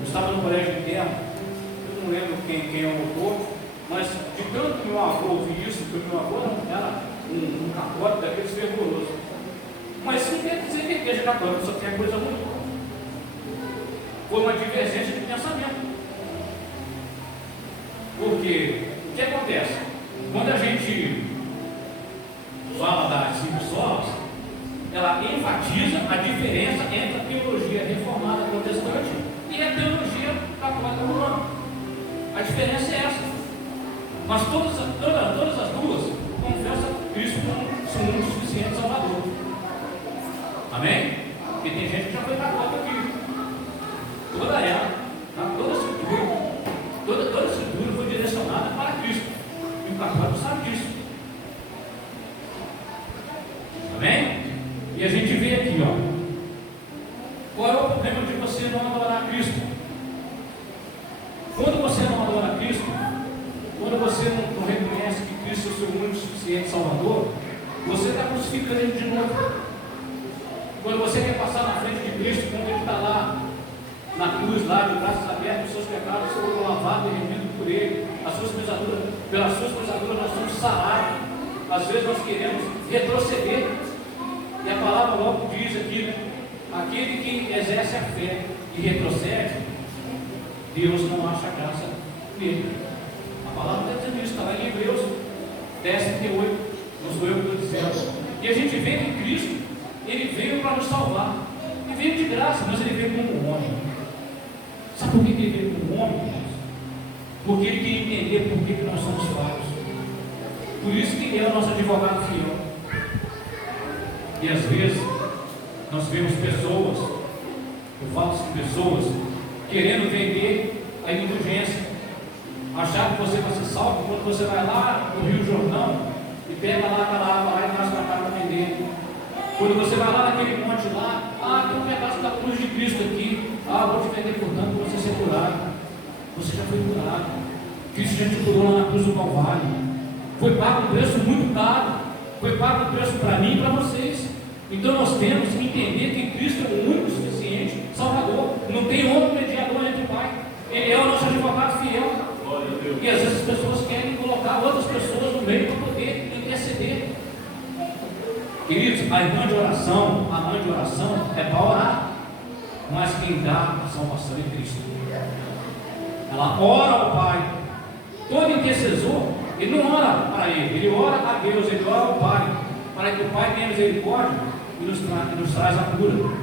Eu estava no colégio interno, eu não lembro quem é o autor, mas de tanto que meu avô ouvir isso, porque meu avô era um católico daqueles fervorosos. Mas isso não quer dizer que a igreja católica só tem coisa muito boa. Foi uma divergência de pensamento. Porque o que acontece? Quando a gente fala das 5 solas, ela enfatiza a diferença entre a teologia reformada protestante e a teologia católica romana. A diferença é essa. Mas todas as duas confessam Cristo como um suficiente Salvador. Amém? Porque tem gente que já foi católica aqui. Toda ela, toda a estrutura foi direcionada para Cristo. E o católico sabe disso. Amém? E a gente vê aqui, ó. Qual é o problema de você não adorar Cristo? Quando você não adora Cristo, quando você não reconhece que Cristo é o seu único suficiente Salvador, você está crucificando Ele de novo. Quando você quer passar na frente de Cristo, quando Ele está lá na cruz, lá de braços abertos, os seus pecados foram lavados e remidos por Ele, pelas suas pisaduras nós somos sarados. Às vezes nós queremos retroceder, e a palavra logo diz aqui, né? Aquele que exerce a fé e retrocede, Deus não acha graça nele. A palavra está dizendo isso, está lá em Hebreus 10:38, não sou eu que estou dizendo. E a gente vê que Cristo, Ele veio para nos salvar, Ele veio de graça, mas Ele veio como um homem. Sabe por que Ele veio como um homem, irmãos? Porque Ele queria entender por que nós somos falhos. Por isso que Ele é o nosso advogado fiel. E às vezes nós vemos pessoas, eu falo assim, pessoas querendo vender a indulgência, achar que você vai ser salvo quando você vai lá no Rio Jordão e pega lá aquela água lá e traz para cá para vender. Quando você vai lá naquele monte lá, tem um pedaço da cruz de Cristo aqui, vou te vender por tanto para você ser curado. Você já foi curado. Cristo já te curou lá na cruz do Calvário. Foi pago um preço muito caro. Foi pago um preço para mim e para vocês. Então nós temos que entender que Cristo é o único suficiente Salvador. Não tem outro mediador entre o Pai. Ele é o nosso advogado fiel. E às vezes as pessoas querem colocar outras pessoas no meio para poder interceder. Queridos, a mãe de oração é para orar. Mas quem dá a salvação é Cristo. Ela ora ao Pai. Todo intercessor, ele não ora para ele ora a Deus, ele ora ao Pai, para que o Pai tenha misericórdia e nos traz a cura,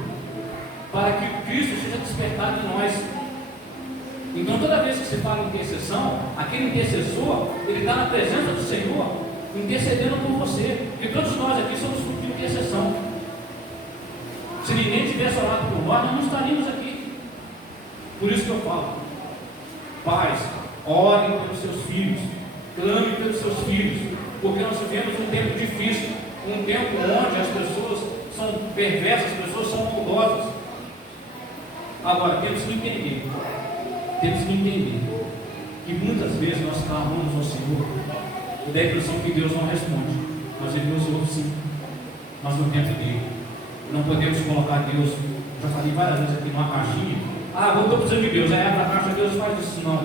para que Cristo seja despertado em nós. Então toda vez que se fala em intercessão, aquele intercessor, ele está na presença do Senhor, intercedendo por você. E todos nós aqui somos fruto de intercessão. Se ninguém tivesse orado por nós, nós não estaríamos aqui. Por isso que eu falo, pais, orem pelos seus filhos, clame pelos seus filhos, porque nós vivemos um tempo difícil, um tempo onde as pessoas são perversas, as pessoas são maldosas. Agora, temos que entender que muitas vezes nós clamamos ao Senhor e dá a impressão que Deus não responde, mas Ele nos ouve sim, mas no tempo dele. Não podemos colocar Deus, já falei várias vezes aqui, numa caixinha. Eu estou precisando de Deus, abre a caixa, Deus faz isso. Não.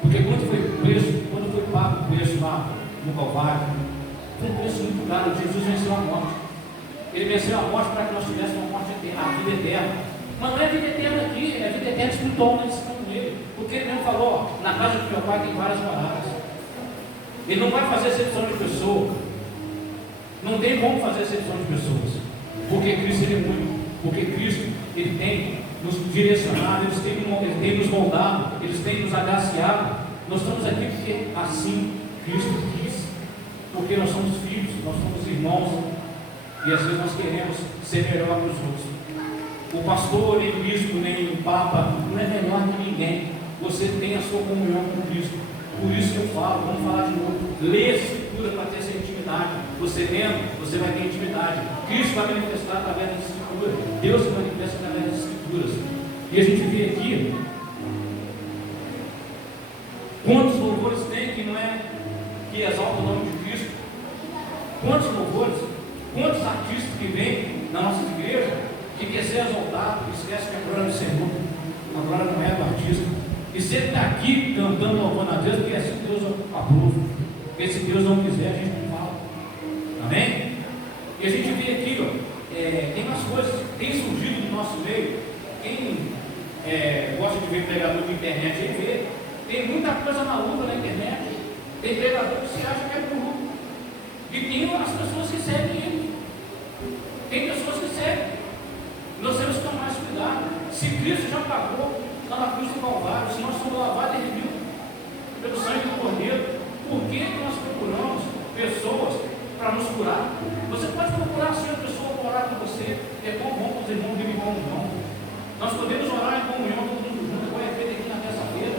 Porque quando foi pago o preço lá no Calvário, foi um preço muito caro. Jesus venceu a morte. Ele venceu a morte para que nós tivéssemos uma morte eterna, a vida eterna. Mas não é vida eterna aqui, é vida eterna espiritual, nós estamos nele. Porque ele mesmo falou, na casa do meu pai tem várias moradas. Ele não vai fazer acepção de pessoa. Não tem como fazer acepção de pessoas. Porque Cristo ele é único. Porque Cristo ele tem nos direcionado, ele tem nos moldado, ele tem nos agraciado. Nós estamos aqui porque assim Cristo quis. Porque nós somos filhos, nós somos irmãos. E às vezes nós queremos ser melhor que os outros. O pastor, nem o bispo, nem o papa não é melhor que ninguém. Você tem a sua comunhão com Cristo. Por isso que eu falo, vamos falar de novo. Lê a Escritura para ter essa intimidade. Você lendo, você vai ter intimidade. Cristo vai manifestar através das Escrituras. Deus se manifesta através das Escrituras. E a gente vê aqui quantos louvores tem que não é que exalta o nome de Cristo. Quantos louvores, quantos artistas que vêm na nossa igreja que quer ser exaltado, que esquece que a glória é do Senhor. A glória não é do artista. E se ele está aqui cantando, louvando a Deus, porque é assim Deus aprova. Porque se Deus não quiser, a gente não fala. Amém? E a gente vê aqui, tem umas coisas que têm surgido no nosso meio. Quem gosta de ver pregador de internet, aí vê. Tem muita coisa maluca na internet. Tem pregador que se acha que é burro. E tem as pessoas que seguem ele. Tem pessoas que seguem. Nós temos que tomar mais cuidado. Se Cristo já pagou lá na cruz do Calvário, se nós somos lavados e remidos pelo sangue do Cordeiro, por que nós procuramos pessoas para nos curar? Você pode procurar se a pessoa for orar com você. É bom com os irmãos de comunhão. Nós podemos orar em comunhão todo mundo junto, igual é feito aqui na terça-feira.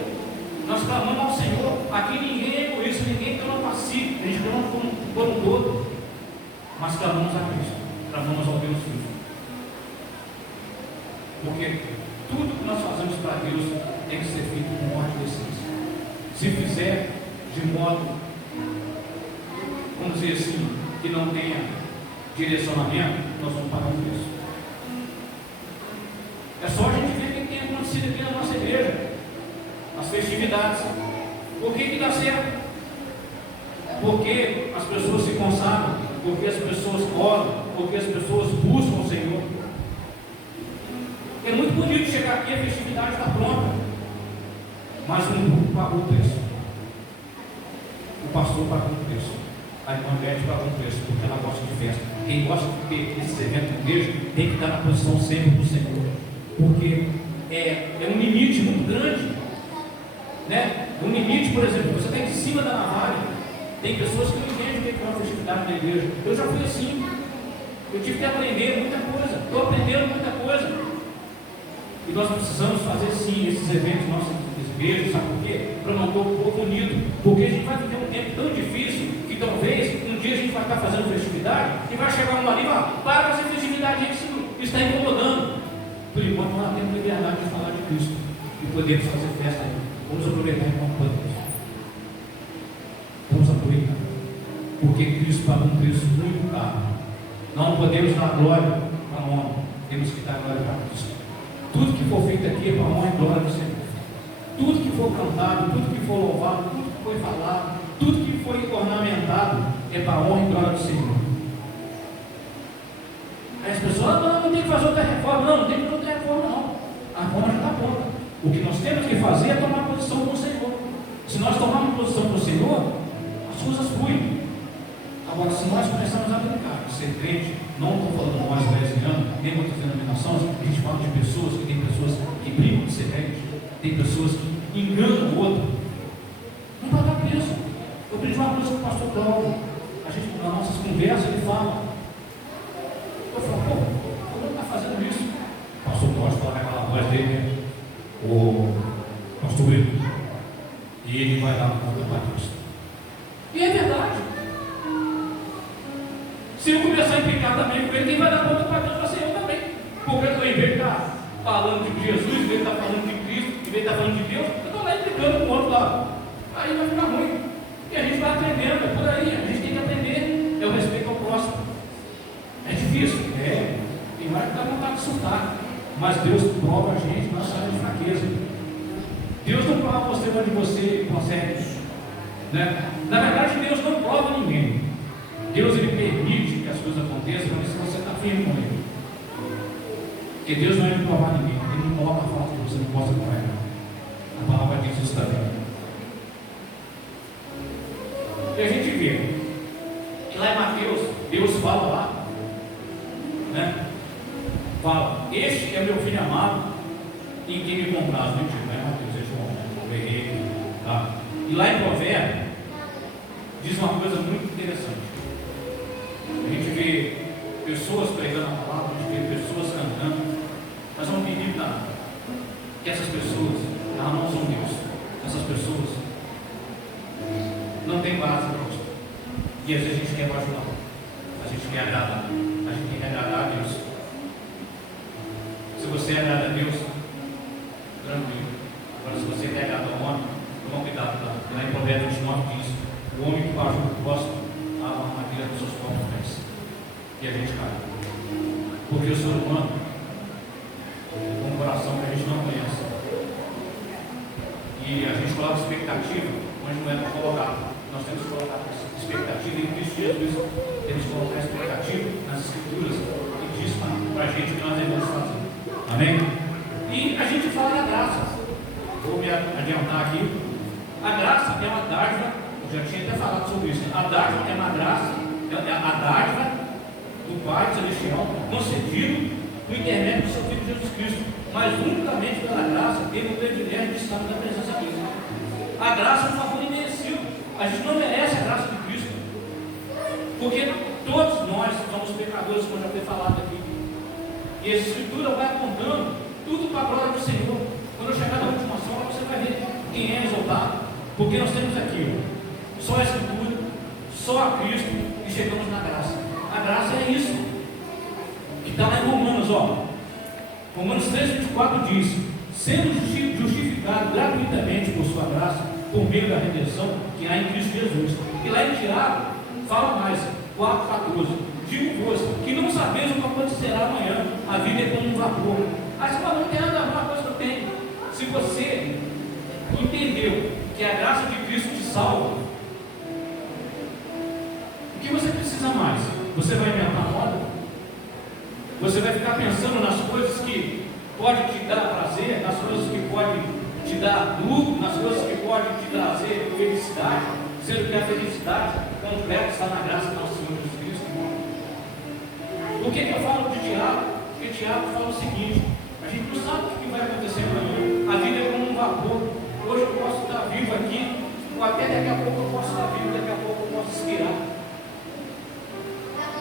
Nós clamamos ao Senhor. Aqui ninguém é egoísta, ninguém clama para si. A gente clama por um todo. Mas clamamos a Cristo. Clamamos ao Deus Filho. Porque tudo que nós fazemos para Deus tem que ser feito com ordem de essência. Se fizer de modo, vamos dizer assim, que não tenha direcionamento, nós vamos pagar um preço. É só a gente ver o que tem acontecido aqui na nossa igreja. As festividades. Por que dá certo? Porque as pessoas se consagram, porque as pessoas oram, porque as pessoas buscam o Senhor. É muito bonito chegar aqui, a festividade está pronta, mas um grupo pagou o preço. O pastor pagou o preço. A irmã Beth pagou o preço, porque ela gosta de festa. Quem gosta de ter esses eventos de igreja tem que estar na posição sempre do Senhor, porque é um limite muito grande, né? Um limite, por exemplo, você está em cima da navalha. Tem pessoas que não entendem o que é uma festividade na igreja. Eu já fui assim. Eu tive que aprender muita coisa. Estou aprendendo muita coisa. E nós precisamos fazer sim esses eventos nossos igrejas, sabe por quê? Para manter o povo unido. Porque a gente vai viver um tempo tão difícil que talvez um dia a gente vai estar fazendo festividade e vai chegar um ali e falar, para fazer festividade, gente, isso está incomodando. Por enquanto nós temos liberdade de falar de Cristo e podemos fazer festa aí. Vamos aproveitar enquanto podemos. Vamos aproveitar. Porque Cristo pagou um preço muito caro. Não podemos dar glória para o homem, temos que dar glória para Cristo. Tudo que for feito aqui é para a honra e glória do Senhor. Tudo que for cantado, tudo que for louvado, tudo que foi falado, tudo que foi ornamentado é para a honra e glória do Senhor. Aí as pessoas, não tem que fazer outra reforma. Não tem que fazer outra reforma, não. A reforma já está pronta. O que nós temos que fazer é tomar posição com o Senhor. Se nós tomarmos posição com o Senhor, as coisas fluem. Agora, se nós começarmos a brincar, ser crente, não estou falando nós, 10 anos, nem outras denominações, a gente fala de pessoas que tem pessoas que brincam de ser crente, tem pessoas que enganam o outro. Não vai dar preço. Eu aprendi uma coisa com o pastor Cláudio. A gente, nas nossas conversas, ele fala. Eu falo, como está fazendo isso? O pastor Cláudio fala com aquela voz dele, né? O pastor Will. E ele vai dar uma conta para Cristo. E é verdade. Se eu começar a implicar também com ele, quem vai dar conta para Deus vai ser eu também. Porque eu estou em vez de estar falando de Jesus, em vez de estar falando de Cristo, em vez de estar falando de Deus, eu estou lá implicando com o outro lado. Aí vai ficar ruim. E a gente vai aprendendo, é por aí, a gente tem que aprender. É o respeito ao próximo. É difícil? É. Tem hora que dá vontade de surtar. Mas Deus prova a gente na nossa área de fraqueza. Deus não prova você onde você consegue. Né? Na verdade, Deus não prova ninguém. Deus ele permite que as coisas aconteçam para ver se você está firme com ele. Porque Deus não é de provar ninguém. Ele não coloca a falta que você não possa carregar. A palavra diz isso também. E a gente vê que lá em Mateus, Deus fala lá, né? Fala, este é meu filho amado, em quem me compraz, não digo, né? Mateus é João, o guerreiro, tá? E lá em Provérbios, diz uma coisa muito interessante. A gente vê pessoas pregando a palavra, a gente vê pessoas cantando, mas é um perigo danado. Que essas pessoas, elas não são Deus. Essas pessoas não têm base para isso. E às vezes a gente quer bajular, a gente quer agradar, a gente quer agradar a Deus. Se você agrada a Deus, tranquilo. Agora, se você quer agradar ao homem, toma cuidado, tá? Lá em Provérbios 29 diz: o homem que bajula o próximo há uma armadilha dos seus próprios pés. E a gente cai. Porque o ser humano tem um coração que a gente não conhece. E a gente coloca expectativa onde não é para colocar. Nós temos que colocar expectativa em Cristo Jesus. Temos que colocar expectativa nas Escrituras que diz para a gente o que nós devemos fazer. Amém? E a gente fala da graça. Vou me adiantar aqui. A graça é uma dádiva. Eu já tinha até falado sobre isso. A dádiva é uma graça. É a dádiva do Pai Celestial concedido por intermédio do seu Filho Jesus Cristo. Mas unicamente pela graça teve o privilégio de estar na presença de Deus. A graça é um favor imerecido. A gente não merece a graça de Cristo, porque todos nós somos pecadores, como já foi falado aqui. E a Escritura vai apontando tudo para a glória do Senhor. Quando eu chegar na última sola, você vai ver quem é exaltado, porque nós temos aqui só a Escritura, só a Cristo, e chegamos na graça. A graça é isso que está lá em Romanos, Romanos 3,24 diz: sendo justificado gratuitamente por sua graça, por meio da redenção que há em Cristo Jesus. E lá em Tiago fala mais, 4,14: digo-vos que não sabeis o que acontecerá amanhã, a vida é como um vapor. Aí você fala: não tem nada a ver com a coisa que eu tenho. Se você entendeu que a graça de Cristo te salva, o que você precisa mais? Você vai inventar moda? Você vai ficar pensando nas coisas que podem te dar prazer, nas coisas que podem te dar lucro, nas coisas que podem te trazer felicidade, sendo que a felicidade completa está na graça do nosso Senhor Jesus Cristo. Por que eu falo de Tiago? Porque Tiago fala o seguinte: a gente não sabe o que vai acontecer amanhã. A vida é como um vapor. Hoje eu posso estar vivo aqui, ou até daqui a pouco eu posso estar vivo, daqui a pouco eu posso expirar.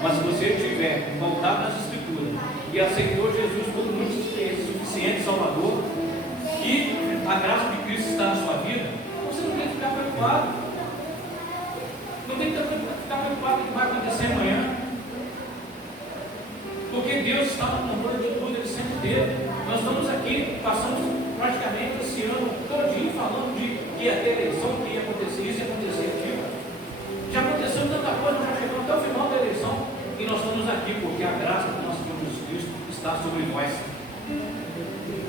Mas se você tiver voltado nas Escrituras e aceitou Jesus como muito suficiente Salvador, e a graça de Cristo está na sua vida, você não tem que ficar preocupado. Não tem que ficar preocupado com o que vai acontecer amanhã. Porque Deus está no controle de tudo, Ele sempre teve. Nós estamos aqui, passamos praticamente esse ano todinho falando de que ia ter eleição, que ia acontecer isso, ia acontecer aquilo. Já aconteceu tanta coisa, já chegamos até o final da eleição, e nós estamos aqui porque a graça do nosso Senhor Jesus Cristo está sobre nós.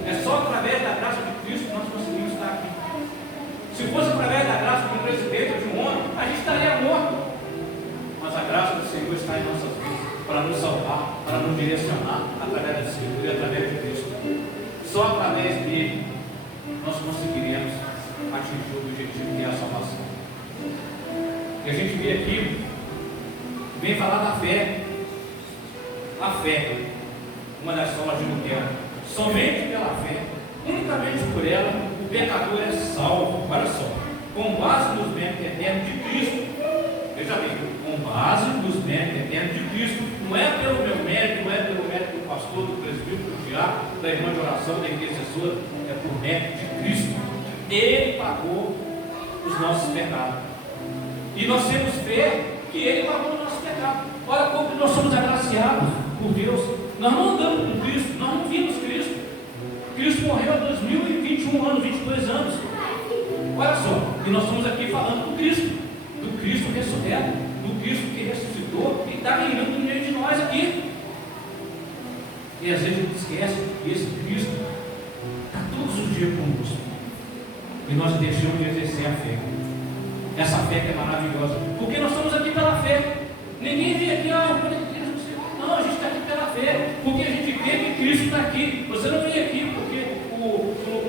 É só através da graça de Cristo que nós conseguimos estar aqui. Se fosse através da graça de um presidente ou de um homem, a gente estaria morto. Mas a graça do Senhor está em nossas vidas, para nos salvar, para nos direcionar através da Escritura e através de Cristo. Só através dele nós conseguiremos atingir o objetivo que é a salvação. E a gente vê aqui, vem falar da fé. A fé, uma das solas de Lutero. Somente pela fé, unicamente por ela, o pecador é salvo. Olha só, com base nos méritos eternos de Cristo. Veja bem, com base nos méritos eternos de Cristo. Não é pelo meu mérito, não é pelo mérito do pastor, do presbítero, do diabo, da irmã de oração, da intercessora, é por mérito de Cristo. Ele pagou os nossos pecados. E nós temos fé que Ele pagou o nosso pecado. Olha como nós somos agraciados por Deus. Nós não andamos com Cristo, nós não vimos Cristo. Cristo morreu há 2021 anos, 22 anos. Olha só, e nós estamos aqui falando do Cristo ressurreto, do Cristo que ressuscitou e está reinando no meio de nós aqui. E às vezes a gente esquece que esse Cristo está todos os dias conosco. E nós deixamos de exercer a fé. Essa fé que é maravilhosa. Porque nós estamos aqui pela fé. Ninguém vem aqui, não, a gente está aqui pela fé. Porque a gente vê que Cristo está aqui. Você não vem aqui porque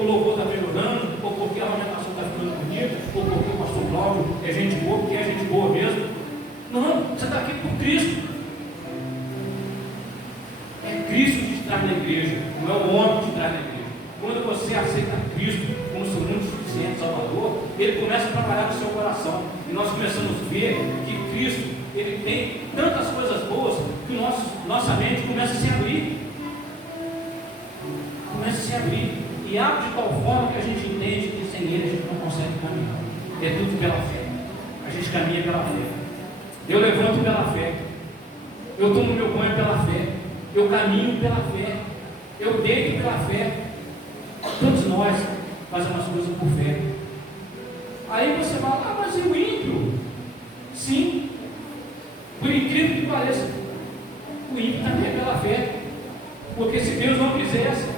o louvor está melhorando, ou porque a ornamentação está ficando bonita, ou porque o pastor Cláudio é gente boa, porque é gente boa mesmo. Não, você está aqui por Cristo. É Cristo que te traz na igreja, não é o homem que te traz na igreja. Quando você aceita Cristo como seu único suficiente Salvador, Ele começa a trabalhar no seu coração. E nós começamos a ver que Cristo, Ele tem tantas coisas boas que o nossa mente começa a se abrir. Começa a se abrir. E abre de tal forma que a gente entende que sem Ele a gente não consegue caminhar. É tudo pela fé. A gente caminha pela fé. Eu levanto pela fé. Eu tomo meu banho pela fé. Eu caminho pela fé. Eu deito pela fé. Todos nós fazemos as coisas por fé. Aí você fala, ah, mas e o ímpio? Sim. Por incrível que pareça, o ímpio também é pela fé. Porque se Deus não quisesse,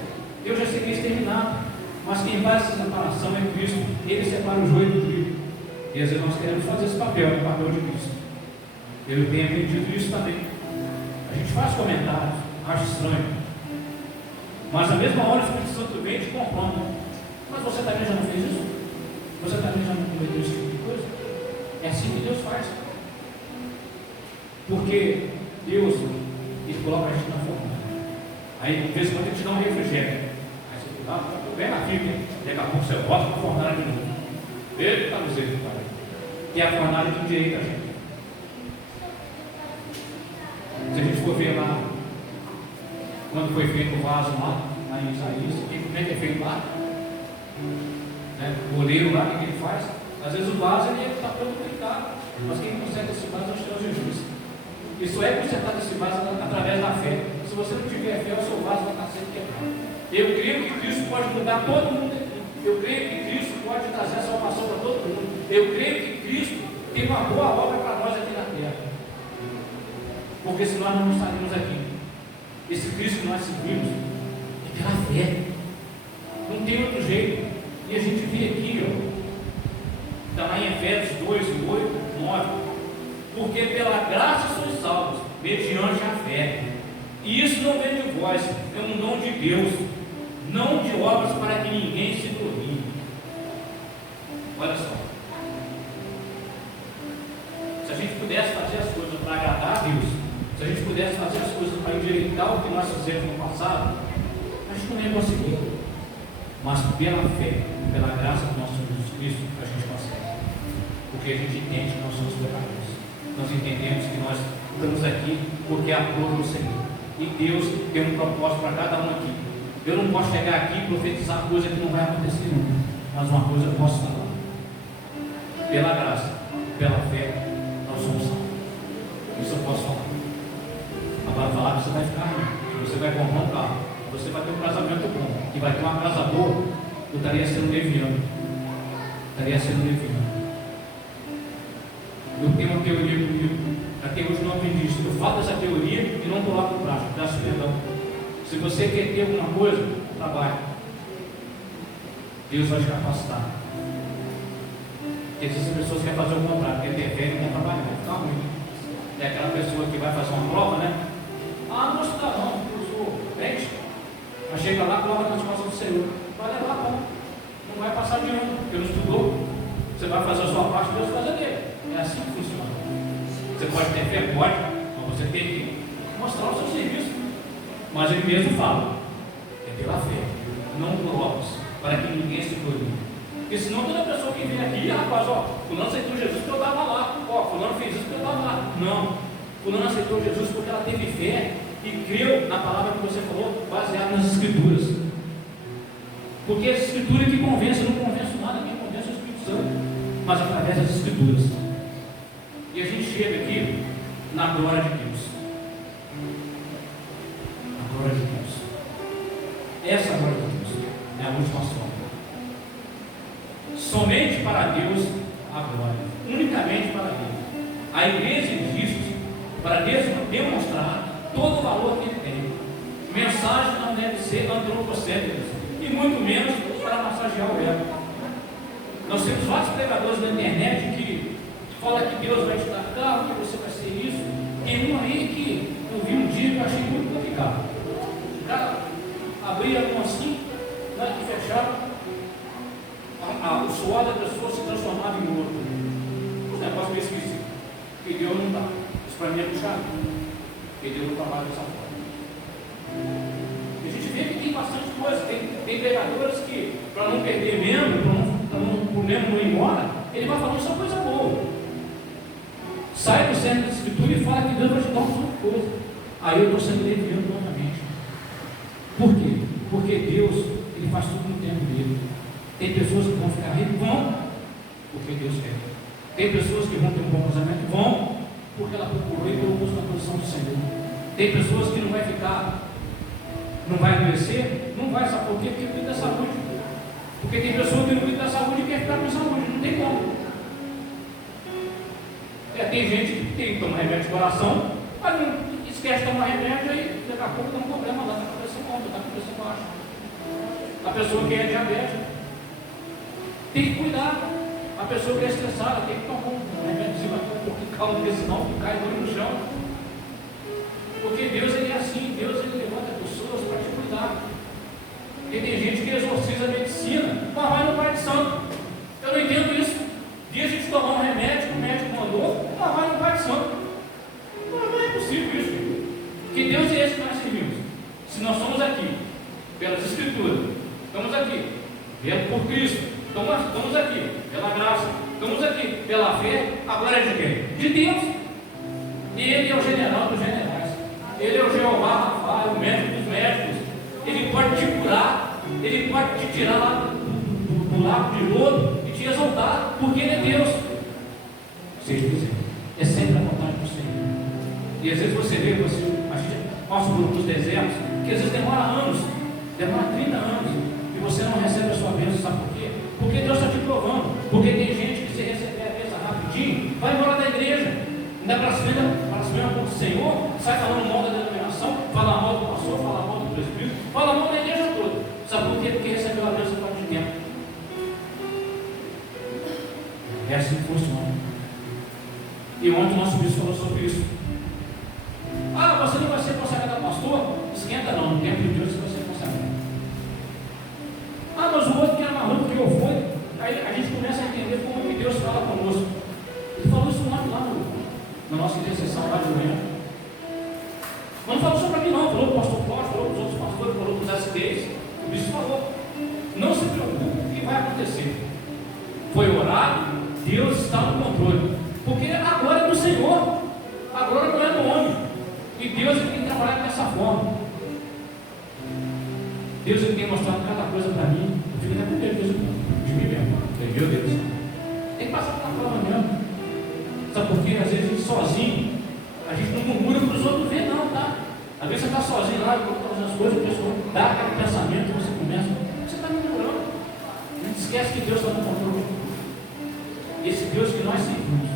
Deus já seria exterminado. Mas quem faz essa separação é Cristo. Ele separa o joio do trigo. E às vezes nós queremos fazer esse papel, o papel de Cristo. Eu tenho aprendido isso também. A gente faz comentários, acha estranho. Mas na mesma hora o Espírito Santo vem e te confronta. Mas você também já não fez isso? Você também já não cometeu esse tipo de coisa? É assim que Deus faz. Porque Deus, Ele coloca a gente na forma. Aí, de vez em quando, Ele te dá um refrigério. Aí você fica, estou bem na fibra. Daqui a pouco você volta para a fornalha de novo. Eita, misericórdia. E a fornalha que endireita a gente. Se a gente for ver lá, quando foi feito o vaso lá em Isaías, como é que é feito lá? Né? O oleiro lá, o que ele faz? Às vezes o vaso está todo complicado, mas quem conserta esse vaso é o Senhor Jesus. E só é consertado esse vaso através da fé. Se você não tiver fé, o seu vaso vai estar sendo quebrado. Eu creio que Cristo pode mudar todo mundo aqui. Eu creio que Cristo pode trazer a salvação para todo mundo. Eu creio que Cristo tem uma boa obra para nós aqui na terra. Porque senão nós não estaríamos aqui. Esse Cristo que nós seguimos é pela fé. Não tem outro jeito. E a gente vê aqui, está lá em Efésios 2, 8, 9. Porque pela graça sois salvos, mediante a fé. E isso não vem de vós, é um dom de Deus, não de obras para que ninguém se glorie. Olha só. Se a gente pudesse fazer as coisas para agradar a Deus, se a gente pudesse fazer as coisas para endireitar o que nós fizemos no passado, a gente não ia conseguir. Mas pela fé, pela graça do nosso Senhor Jesus Cristo, a gente consegue. Porque a gente entende que nós somos pecadores. Nós entendemos que nós estamos aqui porque é a prova do Senhor. E Deus tem um propósito para cada um aqui. Eu não posso chegar aqui e profetizar coisa que não vai acontecer nunca. Mas uma coisa eu posso falar. Pela graça, pela fé, nós somos salvos. Isso eu posso falar. Agora falar que você vai ficar rico, você vai comprar um carro, você vai ter um casamento bom, que vai ter uma casa boa, eu estaria sendo leviano. Estaria sendo leviano. Eu tenho uma teoria comigo, até hoje não aprendi isso. Eu falo dessa teoria e não coloco no prático, peço perdão. Se você quer ter alguma coisa, trabalhe. Deus vai te capacitar. Porque existem pessoas que querem fazer o contrário, quer ter fé e não quer trabalhar, vai ficar ruim. É aquela pessoa que vai fazer uma prova, né? Ah, não estudar não, eu sou crente. Mas chega lá, coloca nas costas do Senhor. Vai levar a mão. Não vai passar de ano, porque não estudou. Você vai fazer a sua parte, Deus faz a dele. É assim que funciona. Você pode ter fé, pode, mas você tem que mostrar o seu serviço. Mas ele mesmo fala, é pela fé, não por obras, para que ninguém se glorie. Porque senão toda pessoa que vem aqui, rapaz, fulano aceitou Jesus porque eu estava lá, fulano fez isso porque eu estava lá. Não, fulano aceitou Jesus porque ela teve fé e creu na palavra que você falou, baseada nas Escrituras. Porque é a Escritura que convence, eu não convenço nada, quem convence é o Espírito Santo, mas através das Escrituras. E a gente chega aqui na glória de Deus. A glória de Deus. Essa glória de Deus é a última sombra. Somente para Deus a glória. Unicamente para Deus. A igreja existe para demonstrar todo o valor que ele tem. Mensagem não deve ser antropocêntrica e muito menos para massagear o ego. Nós temos vários pregadores na internet que falam que Deus vai te dar carro, que você vai ser isso. Tem um aí que eu vi um dia que eu achei muito complicado. O cara abria a mão assim, e fechava, o suor da pessoa se transformava em ouro. Um negócio meio esquisito. Que Deus não dá. Isso para mim é puxado. Que Deus não trabalha dessa forma. E a gente vê que tem bastante coisa. Tem pregadores que, para não perder membro, para o membro não ir embora, ele vai falando só coisa boa. Sai do centro da Escritura e fala que Deus vai te dar uma coisa. aí eu estou sendo leviano novamente. Por quê? Porque Deus, Ele faz tudo no tempo dele. Tem pessoas que vão ficar ricas, vão, porque Deus quer. Tem pessoas que vão ter um bom casamento, vão, porque ela procurou e colocou na posição do Senhor. Tem pessoas que não vai ficar, não vai adoecer, não vai, sabe por quê? Porque cuida da saúde. Porque tem pessoas que não cuidam da saúde e quer ficar com saúde, não tem como. Tem gente que tem que tomar remédio de coração, mas não esquece de tomar remédio e daqui a pouco dá um problema lá, está com a pressão alta, está com a pressão baixa. A pessoa que é diabética tem que cuidar. A pessoa que é estressada tem que tomar um remédio um pouquinho calmo, porque senão cai no chão. Porque Deus ele é assim, Deus ele levanta pessoas para te cuidar. Porque tem gente que exorciza a medicina, mas vai no Pai de Santo. Eu não entendo isso. Dia a gente tomar um remédio que o médico mandou, mas vai no Pai de Santo. Não é possível isso. Que Deus é esse que nós servimos. Se nós somos aqui, pelas Escrituras, estamos aqui, por Cristo, estamos aqui, pela graça, estamos aqui, pela fé, a glória é de quem? De Deus. E Ele é o general dos generais. Ele é o Jeová Rafa, o médico dos médicos. Ele pode te curar, Ele pode te tirar lá do lago de lodo e te exaltar, porque Ele é Deus. Vocês dizem, é sempre a vontade do Senhor. E às vezes você vê, a gente passa por os desertos, que às vezes demora anos, demora 30 anos, e você não recebe a sua bênção, sabe por quê? Porque Deus está te provando. Porque tem gente que se receber a bênção rapidinho, vai embora da igreja, ainda blasfema contra o Senhor, sai falando mal da denominação, fala mal do pastor, fala mal do presbítero, fala mal da igreja toda. Sabe por quê? Porque recebeu a bênção por de tempo. É assim que funciona. E ontem o nosso bispo falou sobre isso. Ah, você não vai ser consagrado pastor? Esquenta não, no tempo de Deus você vai ser consagrado. Ah, mas o outro que era marrom que eu fui. Aí a gente começa a entender como que Deus fala conosco. Ele falou isso lá na nossa intercessão lá de manhã. Mas não falou só para mim não, falou para o pastor Cláudio, falou para os outros pastores, falou para os SDs. O bispo falou, não se preocupe com o que vai acontecer. Foi orado, Deus está no controle. Porque a glória é do Senhor, a glória não é do homem. E Deus ele tem trabalhado dessa forma. Deus ele tem mostrado cada coisa para mim. Eu fico até com medo de mim mesmo. Meu Deus, tem que passar pela prova mesmo. Sabe por quê? Às vezes a gente sozinho, a gente não murmura para os outros ver, não, tá? Às vezes você está sozinho lá, fazendo as coisas, a pessoa dá aquele pensamento, você começa, você está murmurando. A gente esquece que Deus está no controle. E esse Deus que nós servimos,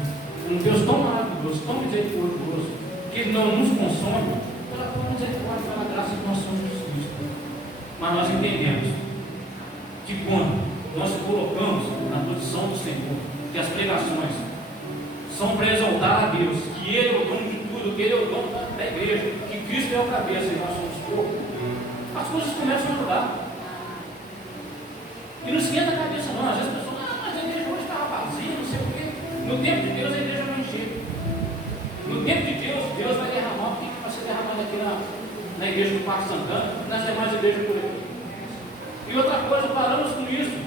um Deus tão maravilhoso, tão misericordioso, que Ele não nos consome pela tua misericórdia, pela graça de nosso Senhor Jesus Cristo. Mas nós entendemos que quando nós colocamos na posição do Senhor, que as pregações são para exaltar a Deus, que Ele é o dono de tudo, que Ele é o dono da igreja, que Cristo é o cabeça e nós somos o corpo, as coisas começam a mudar. E não esquenta a cabeça não, às vezes a pessoa, mas a igreja hoje estava vazia, não sei o quê. No tempo de Deus a igreja vai encher. No tempo de Deus, Deus vai derramar o que vai ser derramado aqui na igreja do Parque Santana, nas demais igrejas por aqui. E outra coisa, paramos com isso.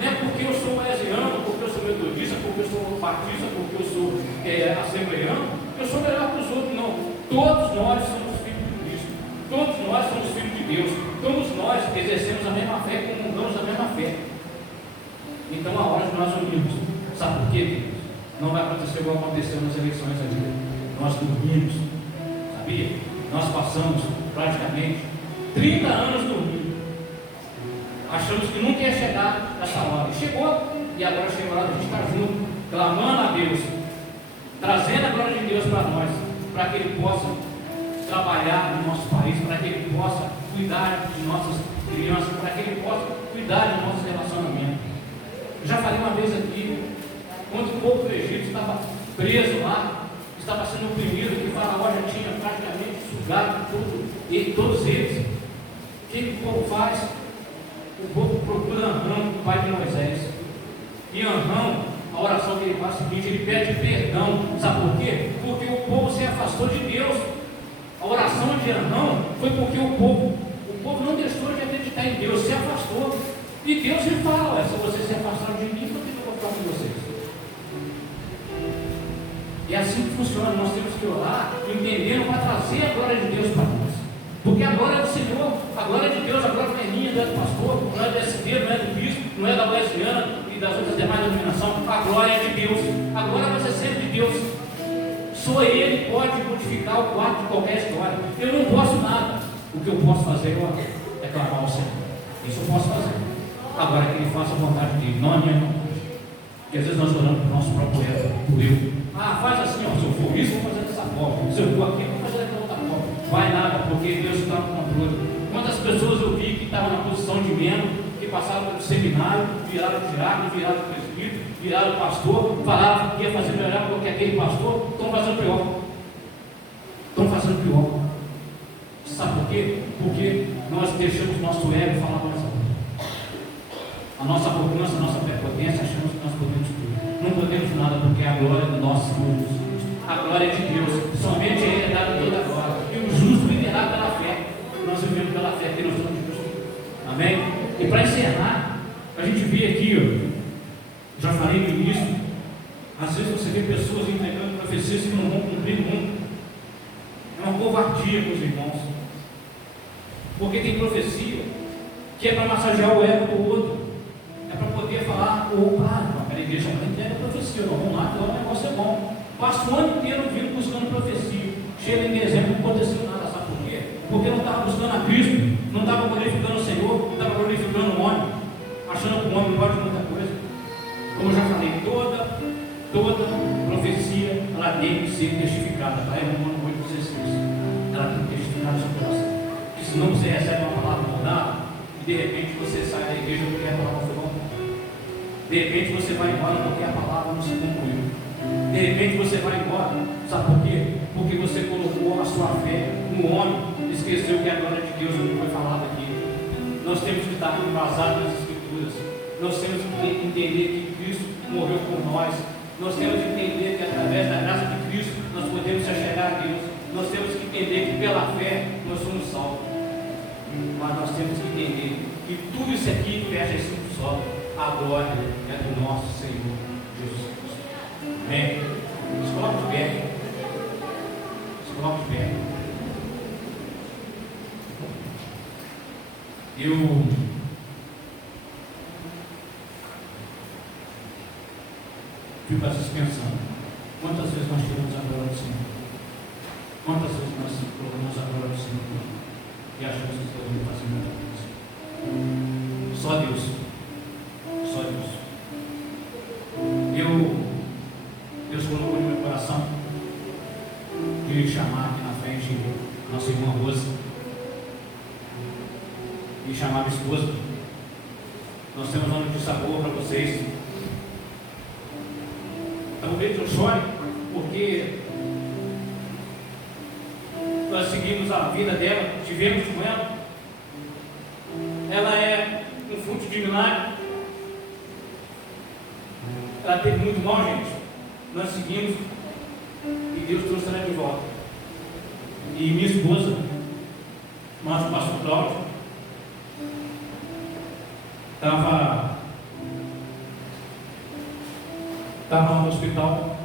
Não é porque eu sou wesleyano, porque eu sou metodista, porque eu sou batista, porque eu sou assembleiano, eu sou melhor que os outros, não. Todos nós somos filhos de Cristo. Todos nós somos filhos de Deus. Todos nós exercemos a mesma fé, comungamos a mesma fé. Então a hora de nós unirmos. Sabe por quê, Deus? Não vai acontecer igual aconteceu nas eleições ali. Nós dormimos, sabia? Nós passamos praticamente 30 anos dormindo. Achamos que nunca ia chegar nessa hora. E chegou, e agora chegou a hora de a gente estar junto, clamando a Deus, trazendo a glória de Deus para nós, para que Ele possa trabalhar no nosso país, para que Ele possa cuidar de nossas crianças, para que Ele possa cuidar de nossos relacionamentos. Eu já falei uma vez aqui, quando o povo do Egito estava preso lá, estava sendo oprimido, que o faraó já tinha praticamente sugado tudo, e todos eles. O que o povo faz? O povo procura Amrão, o pai de Moisés. E Amrão, a oração que ele faz é o seguinte, ele pede perdão. Sabe por quê? Porque o povo se afastou de Deus. A oração de Amrão foi porque o povo não deixou de acreditar em Deus, se afastou. E Deus lhe fala, se vocês se afastaram de mim, por que eu vou ficar com vocês? E é assim que funciona. Nós temos que orar entendendo para trazer a glória de Deus para nós. Porque a glória é do Senhor, a glória de Deus, a glória não é minha, não é do pastor, não é do SD, não é do bispo, não é da Wesleyana e das outras demais denominações. A glória é de Deus. A glória vai ser sempre de Deus. Só Ele pode modificar o quadro de qualquer história. Eu não posso nada. O que eu posso fazer é clamar ao Senhor. Isso eu posso fazer. Agora que Ele faça a vontade dele, não a minha vontade. Porque às vezes nós oramos para o nosso próprio ego, por eu. Faz assim, ó, se eu for isso, vou fazer dessa forma. Se eu for aqui, vou fazer daquela outra forma. Vai nada, porque Deus está no controle. Quantas pessoas eu vi que estavam na posição de membro, que passaram pelo seminário, viraram diácono, viraram presbítero, viraram pastor, falavam que ia fazer melhor do que aquele pastor, estão fazendo pior. Estão fazendo pior. Sabe por quê? Porque nós deixamos nosso ego falar mais alto. A nossa arrogância, a nossa prepotência, achamos que nós podemos tudo. Não podemos nada, porque a glória é do nosso Senhor Jesus. A glória é de Deus. Somente Ele é dado toda a glória. E o justo viverá pela fé. Nós vivemos pela fé, que nós somos justos. Amém? E para encerrar, a gente vê aqui, ó, já falei no início, às vezes você vê pessoas entregando profecias que não vão cumprir nunca. É uma covardia, meus irmãos. Porque tem profecia que é para massagear o ego do outro. É para poder falar, a igreja não entrega profecia, não, vamos lá, então o negócio é bom. Passa o ano inteiro vindo buscando profecia. Chega em dezembro, não aconteceu nada, sabe por quê? Porque não estava buscando a Cristo, não estava glorificando o Senhor, estava glorificando o homem, achando que o homem pode muita coisa. Como eu já falei, toda profecia, ela tem que ser testificada. Está em Romanos 8,16. Ela tem que testificar no seu coração. Porque senão você recebe uma palavra mudada e de repente você sai da igreja porque a palavra foi mudada. De repente você vai embora porque a palavra não se concluiu. De repente você vai embora, sabe por quê? Porque você colocou a sua fé no homem, esqueceu que a glória de Deus não foi falada aqui. Nós temos que estar embasados nas Escrituras. Nós temos que entender que Cristo morreu por nós. Nós temos que entender que através da graça de Cristo nós podemos se achegar a Deus. Nós temos que entender que pela fé nós somos salvos. Mas nós temos que entender que tudo isso aqui fecha esse só. A glória é do nosso Senhor Jesus Cristo. Amém? Se coloque de pé. Se coloque de pé. Eu fico às vezes pensando, quantas vezes nós tiramos a glória do Senhor? Quantas vezes nós colocamos a glória do Senhor e achamos que podemos fazer muita coisa? Só Deus. Só Deus. Deus colocou no meu coração de chamar aqui na frente a nossa irmã Rosa e chamar a minha esposa. Nós temos uma notícia boa para vocês. Talvez eu chore, porque nós seguimos a vida dela, tivemos com ela. Ela é um fruto de milagre. Ela teve muito mal, gente. Nós seguimos e Deus trouxe ela de volta. E minha esposa, nosso pastor Cláudio, estava no hospital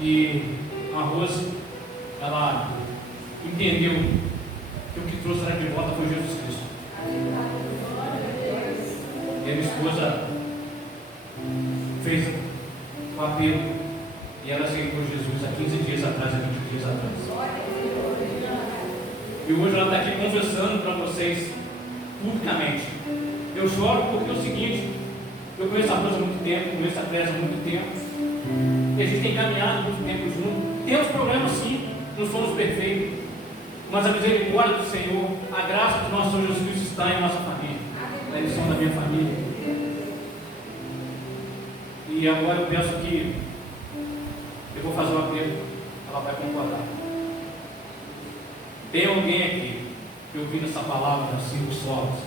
e a Rose, ela entendeu que o que trouxe ela de volta foi Jesus Cristo. E a minha esposa fez o apelo e ela aceitou Jesus há 15 dias atrás, há 20 dias atrás. E hoje ela está aqui confessando para vocês publicamente. Eu choro porque é o seguinte, eu conheço a Rosa há muito tempo, conheço a Teresa há muito tempo, e a gente tem caminhado muito tempo junto. Temos problemas sim, não somos perfeitos, mas a misericórdia do Senhor, a graça do nosso Senhor Jesus Cristo está em nossa família, na edição da minha família. E agora eu peço que eu vou fazer um apelo, ela vai concordar. Tem alguém aqui que ouvindo essa palavra das 5 solas,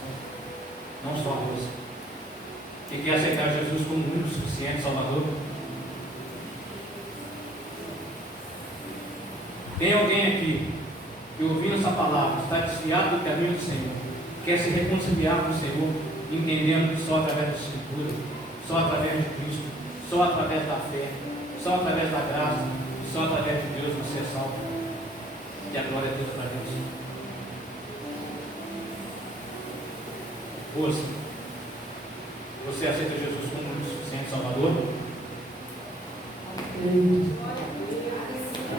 não só a Rosa, que quer aceitar Jesus como único, suficiente Salvador? Tem alguém aqui que ouvindo essa palavra está desviado do caminho do Senhor, quer se reconciliar com o Senhor, entendendo que só através da Escritura, só através de Cristo, só através da fé, só através da graça, só através de Deus você é salvo. E a glória é Deus para Deus. Ouça, você aceita Jesus como o suficiente Salvador?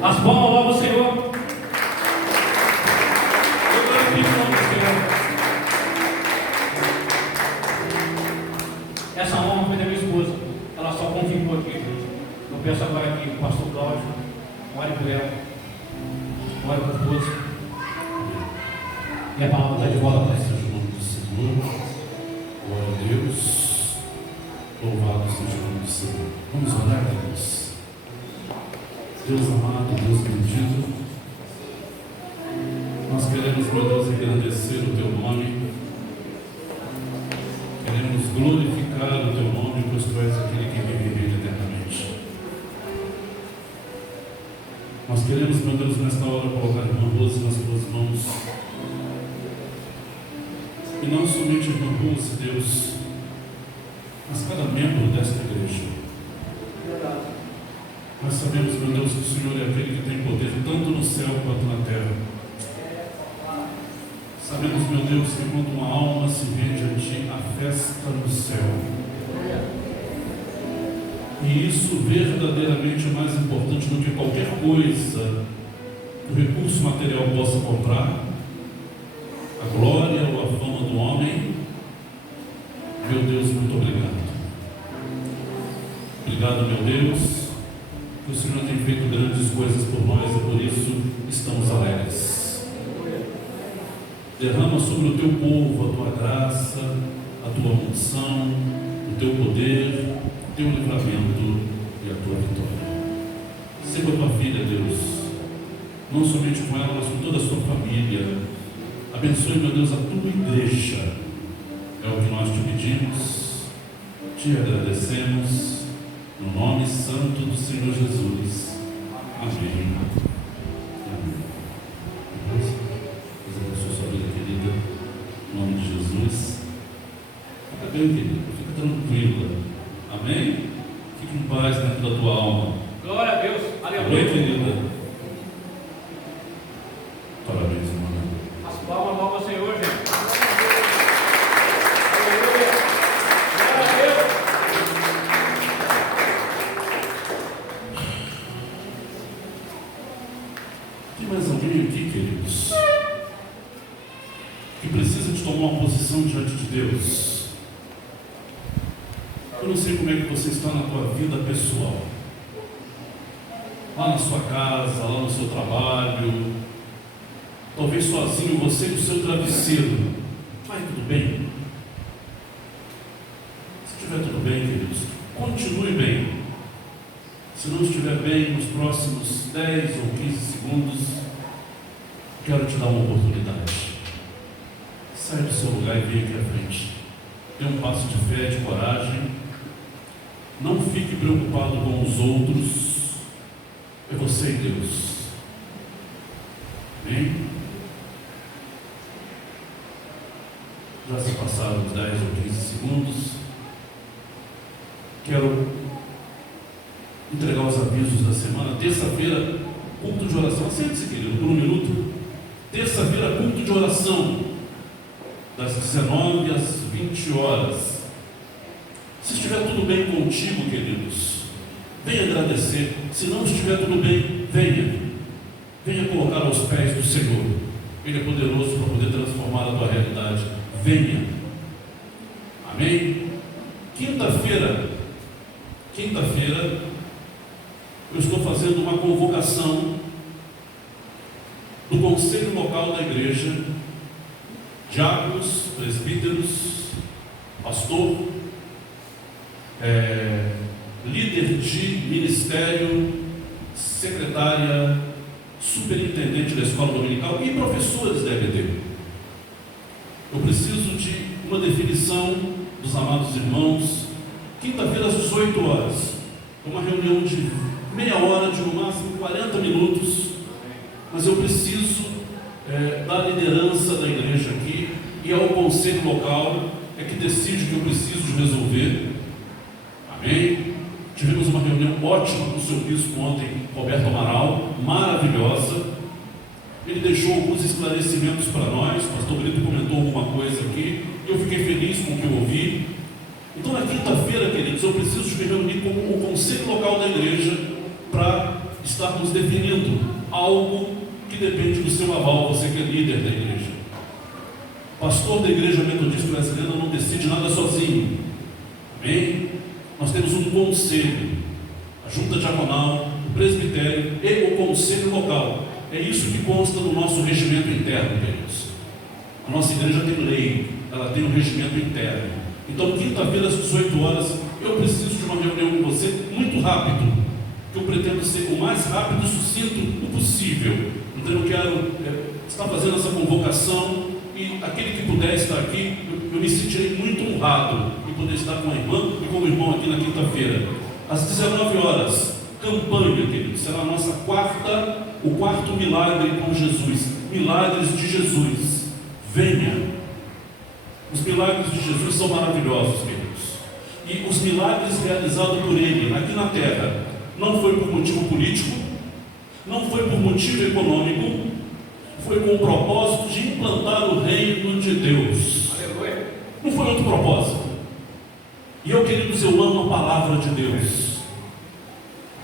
As palmas logo ao Senhor. Eu glorifico o nome do Senhor. Essa honra foi da minha esposa. Ela só confirmou aqui, gente. Eu peço agora que o pastor Cláudio ore por ela. Ore por todos. E a palavra está de volta para Seja o nome do Senhor. Glória a Deus. Louvado seja o nome do Senhor. Vamos orar, Deus. Deus amado, Deus bendito, nós queremos, meu Deus, engrandecer o Teu nome, queremos glorificar o Teu nome, pois Tu és aquele que vive e reina eternamente. Nós queremos, meu Deus, nesta hora colocar a irmã Rose nas Tuas mãos, e não somente a irmã Rose, Deus, mas cada membro desta igreja. Nós sabemos, meu Deus, que o Senhor é aquele que tem poder tanto no céu quanto na terra. Sabemos, meu Deus, que quando uma alma se rende a Ti, a festa no céu. E isso verdadeiramente é mais importante do que qualquer coisa que o recurso material possa comprar, a glória ou a fama do homem. Meu Deus, muito obrigado. Obrigado, meu Deus, que o Senhor tem feito grandes coisas por nós e por isso estamos alegres. Derrama sobre o Teu povo a Tua graça, a Tua unção, o Teu poder, o Teu livramento e a Tua vitória. Seja a Tua filha, Deus, não somente com ela, mas com toda a sua família. Abençoe, meu Deus, a Tua igreja. É o que nós Te pedimos, Te agradecemos. No nome santo do Senhor Jesus. Amém. Amém. Deus abençoe sua vida, querida. Em nome de Jesus. Fica bem, querida. Fica tranquila. Amém? Fique em paz dentro da tua alma. glória a Deus. Amém, Aleluia. querida? Parabéns, irmã. As palmas logo ao Senhor, gente. Aleluia. Glória a Deus. Tem mais alguém aqui, queridos, que precisa de tomar uma posição diante de Deus? Eu não sei como é que você está na tua vida pessoal, lá na sua casa, lá no seu trabalho, talvez sozinho, você e o seu travesseiro. Vai tudo bem? Se estiver tudo bem, queridos, continue bem. Se não estiver bem nos próximos 10 ou 15 segundos, quero te dar uma oportunidade. Sai do seu lugar e vem aqui à frente. Dê um passo de fé, de coragem. Não fique preocupado com os outros. É você e Deus. Amém? Já se passaram os 10 ou 15 segundos. Quero entregar os avisos da semana. Terça-feira, culto de oração. Sente-se, querido, por um minuto. Terça-feira, culto de oração, das 19 às 20 horas. Se estiver tudo bem contigo, queridos, venha agradecer. Se não estiver tudo bem, venha colocar aos pés do Senhor. Ele é poderoso para poder transformar a tua realidade. Venha. Amém? Quinta-feira, eu estou fazendo uma convocação do Conselho Local da Igreja, diáconos, presbíteros, pastor, líder de ministério, secretária, superintendente da escola dominical e professores da EBD. Eu preciso de uma definição dos amados irmãos. Quinta-feira às 18 horas, uma reunião de meia hora, de no máximo 40 minutos, mas eu preciso da liderança da igreja aqui, e é o conselho local que decide o que eu preciso de resolver. Amém? Tivemos uma reunião ótima com o seu bispo ontem, Roberto Amaral, maravilhosa. Ele deixou alguns esclarecimentos para nós, o pastor Brito comentou alguma coisa aqui, eu fiquei feliz com o que eu ouvi. Então, na quinta-feira, queridos, eu preciso me reunir com o conselho local da igreja para estarmos definindo algo que depende do seu aval, você que é líder da igreja. Pastor da Igreja Metodista Brasileira não decide nada sozinho. Amém? Nós temos um conselho, a junta diaconal, o presbitério e o conselho local. É isso que consta no nosso regimento interno, queridos. A nossa igreja tem lei, ela tem um regimento interno. Então, quinta-feira, às 18 horas, eu preciso de uma reunião com você muito rápido, que eu pretendo ser o mais rápido e sucinto possível. Então, eu quero estar fazendo essa convocação e aquele que puder estar aqui, eu me sentirei muito honrado em poder estar com a irmã e com o irmão aqui na quinta-feira. Às 19 horas, campanha, queridos, será a nossa o quarto milagre com Jesus. Milagres de Jesus. Venha. Os milagres de Jesus são maravilhosos, queridos. E os milagres realizados por Ele aqui na terra não foi por motivo político, não foi por motivo econômico, foi com o propósito de implantar o reino de Deus. Aleluia. Não foi outro propósito. E eu, queridos, eu amo a palavra de Deus.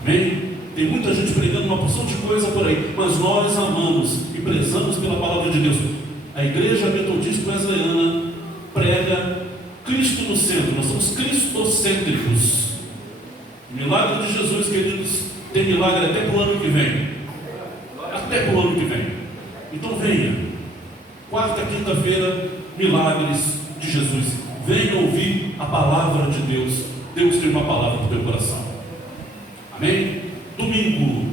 Amém? Tem muita gente pregando uma porção de coisa por aí, mas nós amamos e prezamos pela palavra de Deus. A Igreja Metodista Wesleyana prega Cristo no centro. Nós somos cristocêntricos. Milagre de Jesus, queridos, tem milagre até para o ano que vem. Até para o ano que vem. Então venha. Quarta, quinta-feira, milagres de Jesus. Venha ouvir a palavra de Deus. Deus tem uma palavra para o teu coração. Amém? Domingo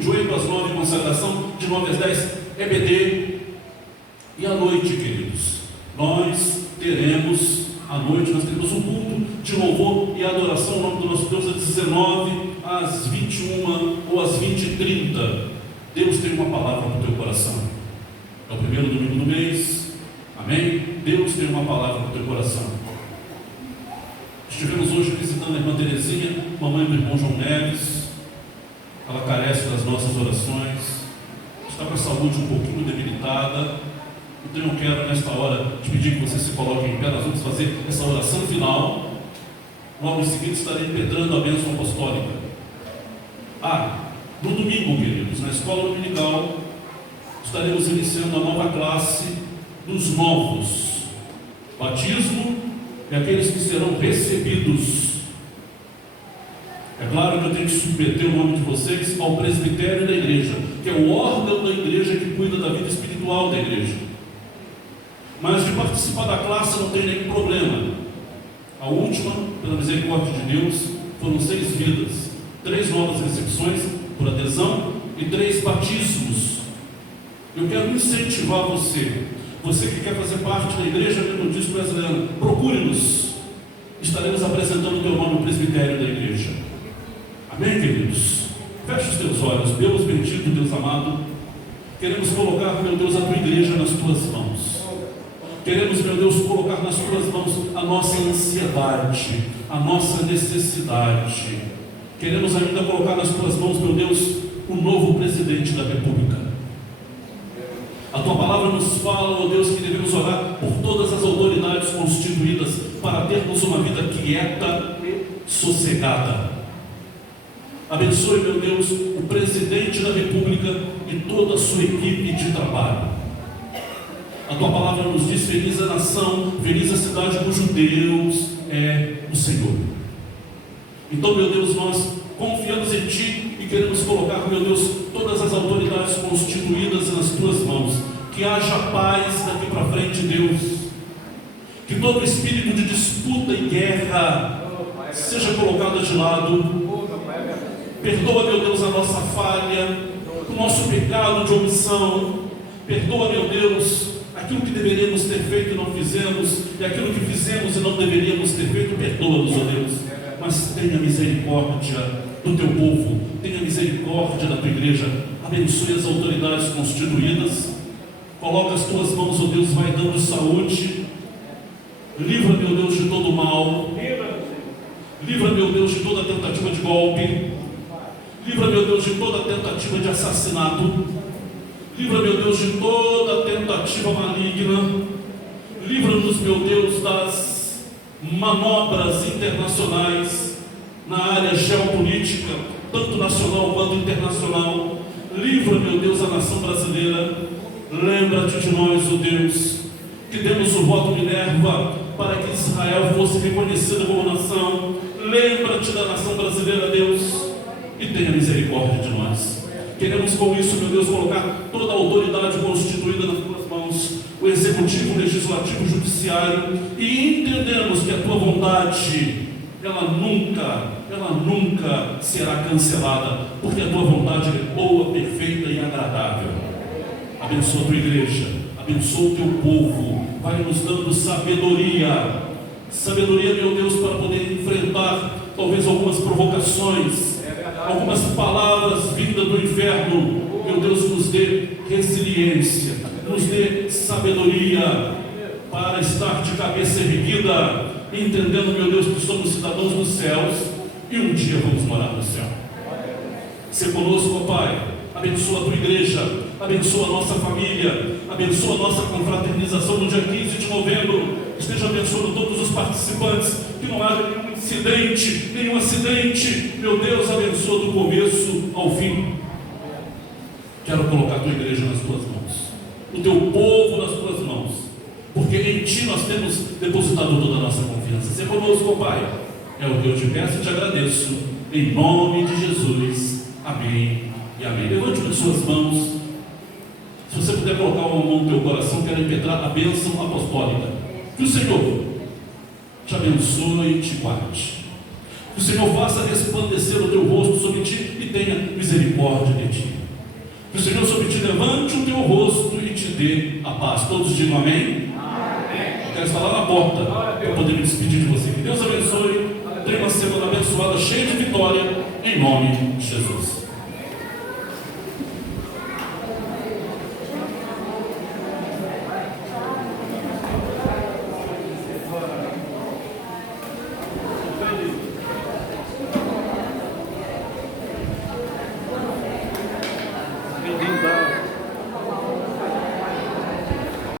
de 8 às 9, consagração, de 9 às 10, EBD. E à noite, queridos, nós teremos, à noite, nós teremos um culto de louvor e adoração, o nome do nosso Deus, às 19, às 21 ou às 20h30. Deus tem uma palavra para o teu coração. É o primeiro domingo do mês. Amém? Deus tem uma palavra para o teu coração. Estivemos hoje visitando a irmã Terezinha, mamãe do irmão João Neves. Ela carece das nossas orações. Está com a saúde um pouquinho debilitada. Então eu quero nesta hora te pedir que você se coloque em pé. Nós vamos fazer essa oração final. Logo em seguida estarei impetrando a bênção apostólica. No domingo, queridos, na escola dominical, estaremos iniciando a nova classe dos novos. Batismo e aqueles que serão recebidos. É claro que eu tenho que submeter o nome de vocês ao presbitério da igreja, que é o órgão da igreja que cuida da vida espiritual da igreja. Mas de participar da classe não tem nenhum problema. A última, pela misericórdia de Deus, foram 6 vidas, 3 novas recepções por adesão e 3 batismos. Eu quero incentivar você que quer fazer parte da Igreja Metodista Brasileira, procure-nos. Estaremos apresentando o teu nome no presbitério da igreja. Amém, queridos? Feche os teus olhos. Deus bendito, Deus amado, queremos colocar, meu Deus, a tua igreja nas tuas mãos. Queremos, meu Deus, colocar nas tuas mãos a nossa ansiedade, a nossa necessidade. Queremos ainda colocar nas tuas mãos, meu Deus, o novo presidente da República. A tua palavra nos fala, ó Deus, que devemos orar por todas as autoridades constituídas para termos uma vida quieta e sossegada. Abençoe, meu Deus, o presidente da República e toda a sua equipe de trabalho. A tua palavra nos diz: feliz a nação, feliz a cidade cujo Deus é o Senhor. Então, meu Deus, nós confiamos em Ti e queremos colocar, meu Deus, todas as autoridades constituídas nas Tuas mãos. Que haja paz daqui para frente, Deus. Que todo espírito de disputa e guerra seja colocado de lado. Perdoa, meu Deus, a nossa falha, o nosso pecado de omissão. Perdoa, meu Deus, aquilo que deveríamos ter feito e não fizemos, e aquilo que fizemos e não deveríamos ter feito. Perdoa-nos, ó Deus. Mas tenha misericórdia do teu povo, tenha misericórdia da tua igreja. Abençoe as autoridades constituídas. Coloca as tuas mãos, ó Deus, vai dando saúde. Livra, meu Deus, de todo mal. Livra, meu Deus, de toda tentativa de golpe. Livra, meu Deus, de toda tentativa de assassinato. Livra, meu Deus, de toda tentativa maligna. Livra-nos, meu Deus, das manobras internacionais na área geopolítica, tanto nacional quanto internacional. Livra, meu Deus, a nação brasileira. Lembra-te de nós, ó Deus, que demos o voto Minerva para que Israel fosse reconhecida como nação. Lembra-te da nação brasileira, Deus, e tenha misericórdia de nós. Queremos com isso, meu Deus, colocar toda a autoridade constituída nas tuas mãos, o executivo, o legislativo, o judiciário, e entendemos que a tua vontade, ela nunca será cancelada, porque a tua vontade é boa, perfeita e agradável. Abençoa a tua igreja, abençoa o teu povo, vai nos dando sabedoria, meu Deus, para poder enfrentar talvez algumas provocações, algumas palavras vindas do inferno. Meu Deus, nos dê resiliência, nos dê sabedoria para estar de cabeça erguida, entendendo, meu Deus, que somos cidadãos dos céus e um dia vamos morar no céu. Se conosco, ó Pai, abençoa a tua igreja, abençoa a nossa família, abençoa a nossa confraternização no dia 15 de novembro. Esteja abençoando todos os participantes, que não haja nenhum acidente. Meu Deus, abençoa do começo ao fim. Quero colocar a tua igreja nas tuas mãos, o teu povo nas tuas mãos, porque em ti nós temos depositado toda a nossa confiança. Se conosco, Pai, é o que eu te peço e te agradeço, em nome de Jesus. Amém e amém. Levante as suas mãos. Se você puder colocar uma mão no teu coração, quero impetrar a bênção apostólica. Que o Senhor te abençoe e te guarde. Que o Senhor faça resplandecer o teu rosto sobre ti e tenha misericórdia de ti. Que o Senhor sobre ti levante o teu rosto e te dê a paz. Todos digam amém? Amém. Eu quero estar lá na porta para poder me despedir de você. Que Deus abençoe. Tenha uma semana abençoada, cheia de vitória, em nome de Jesus.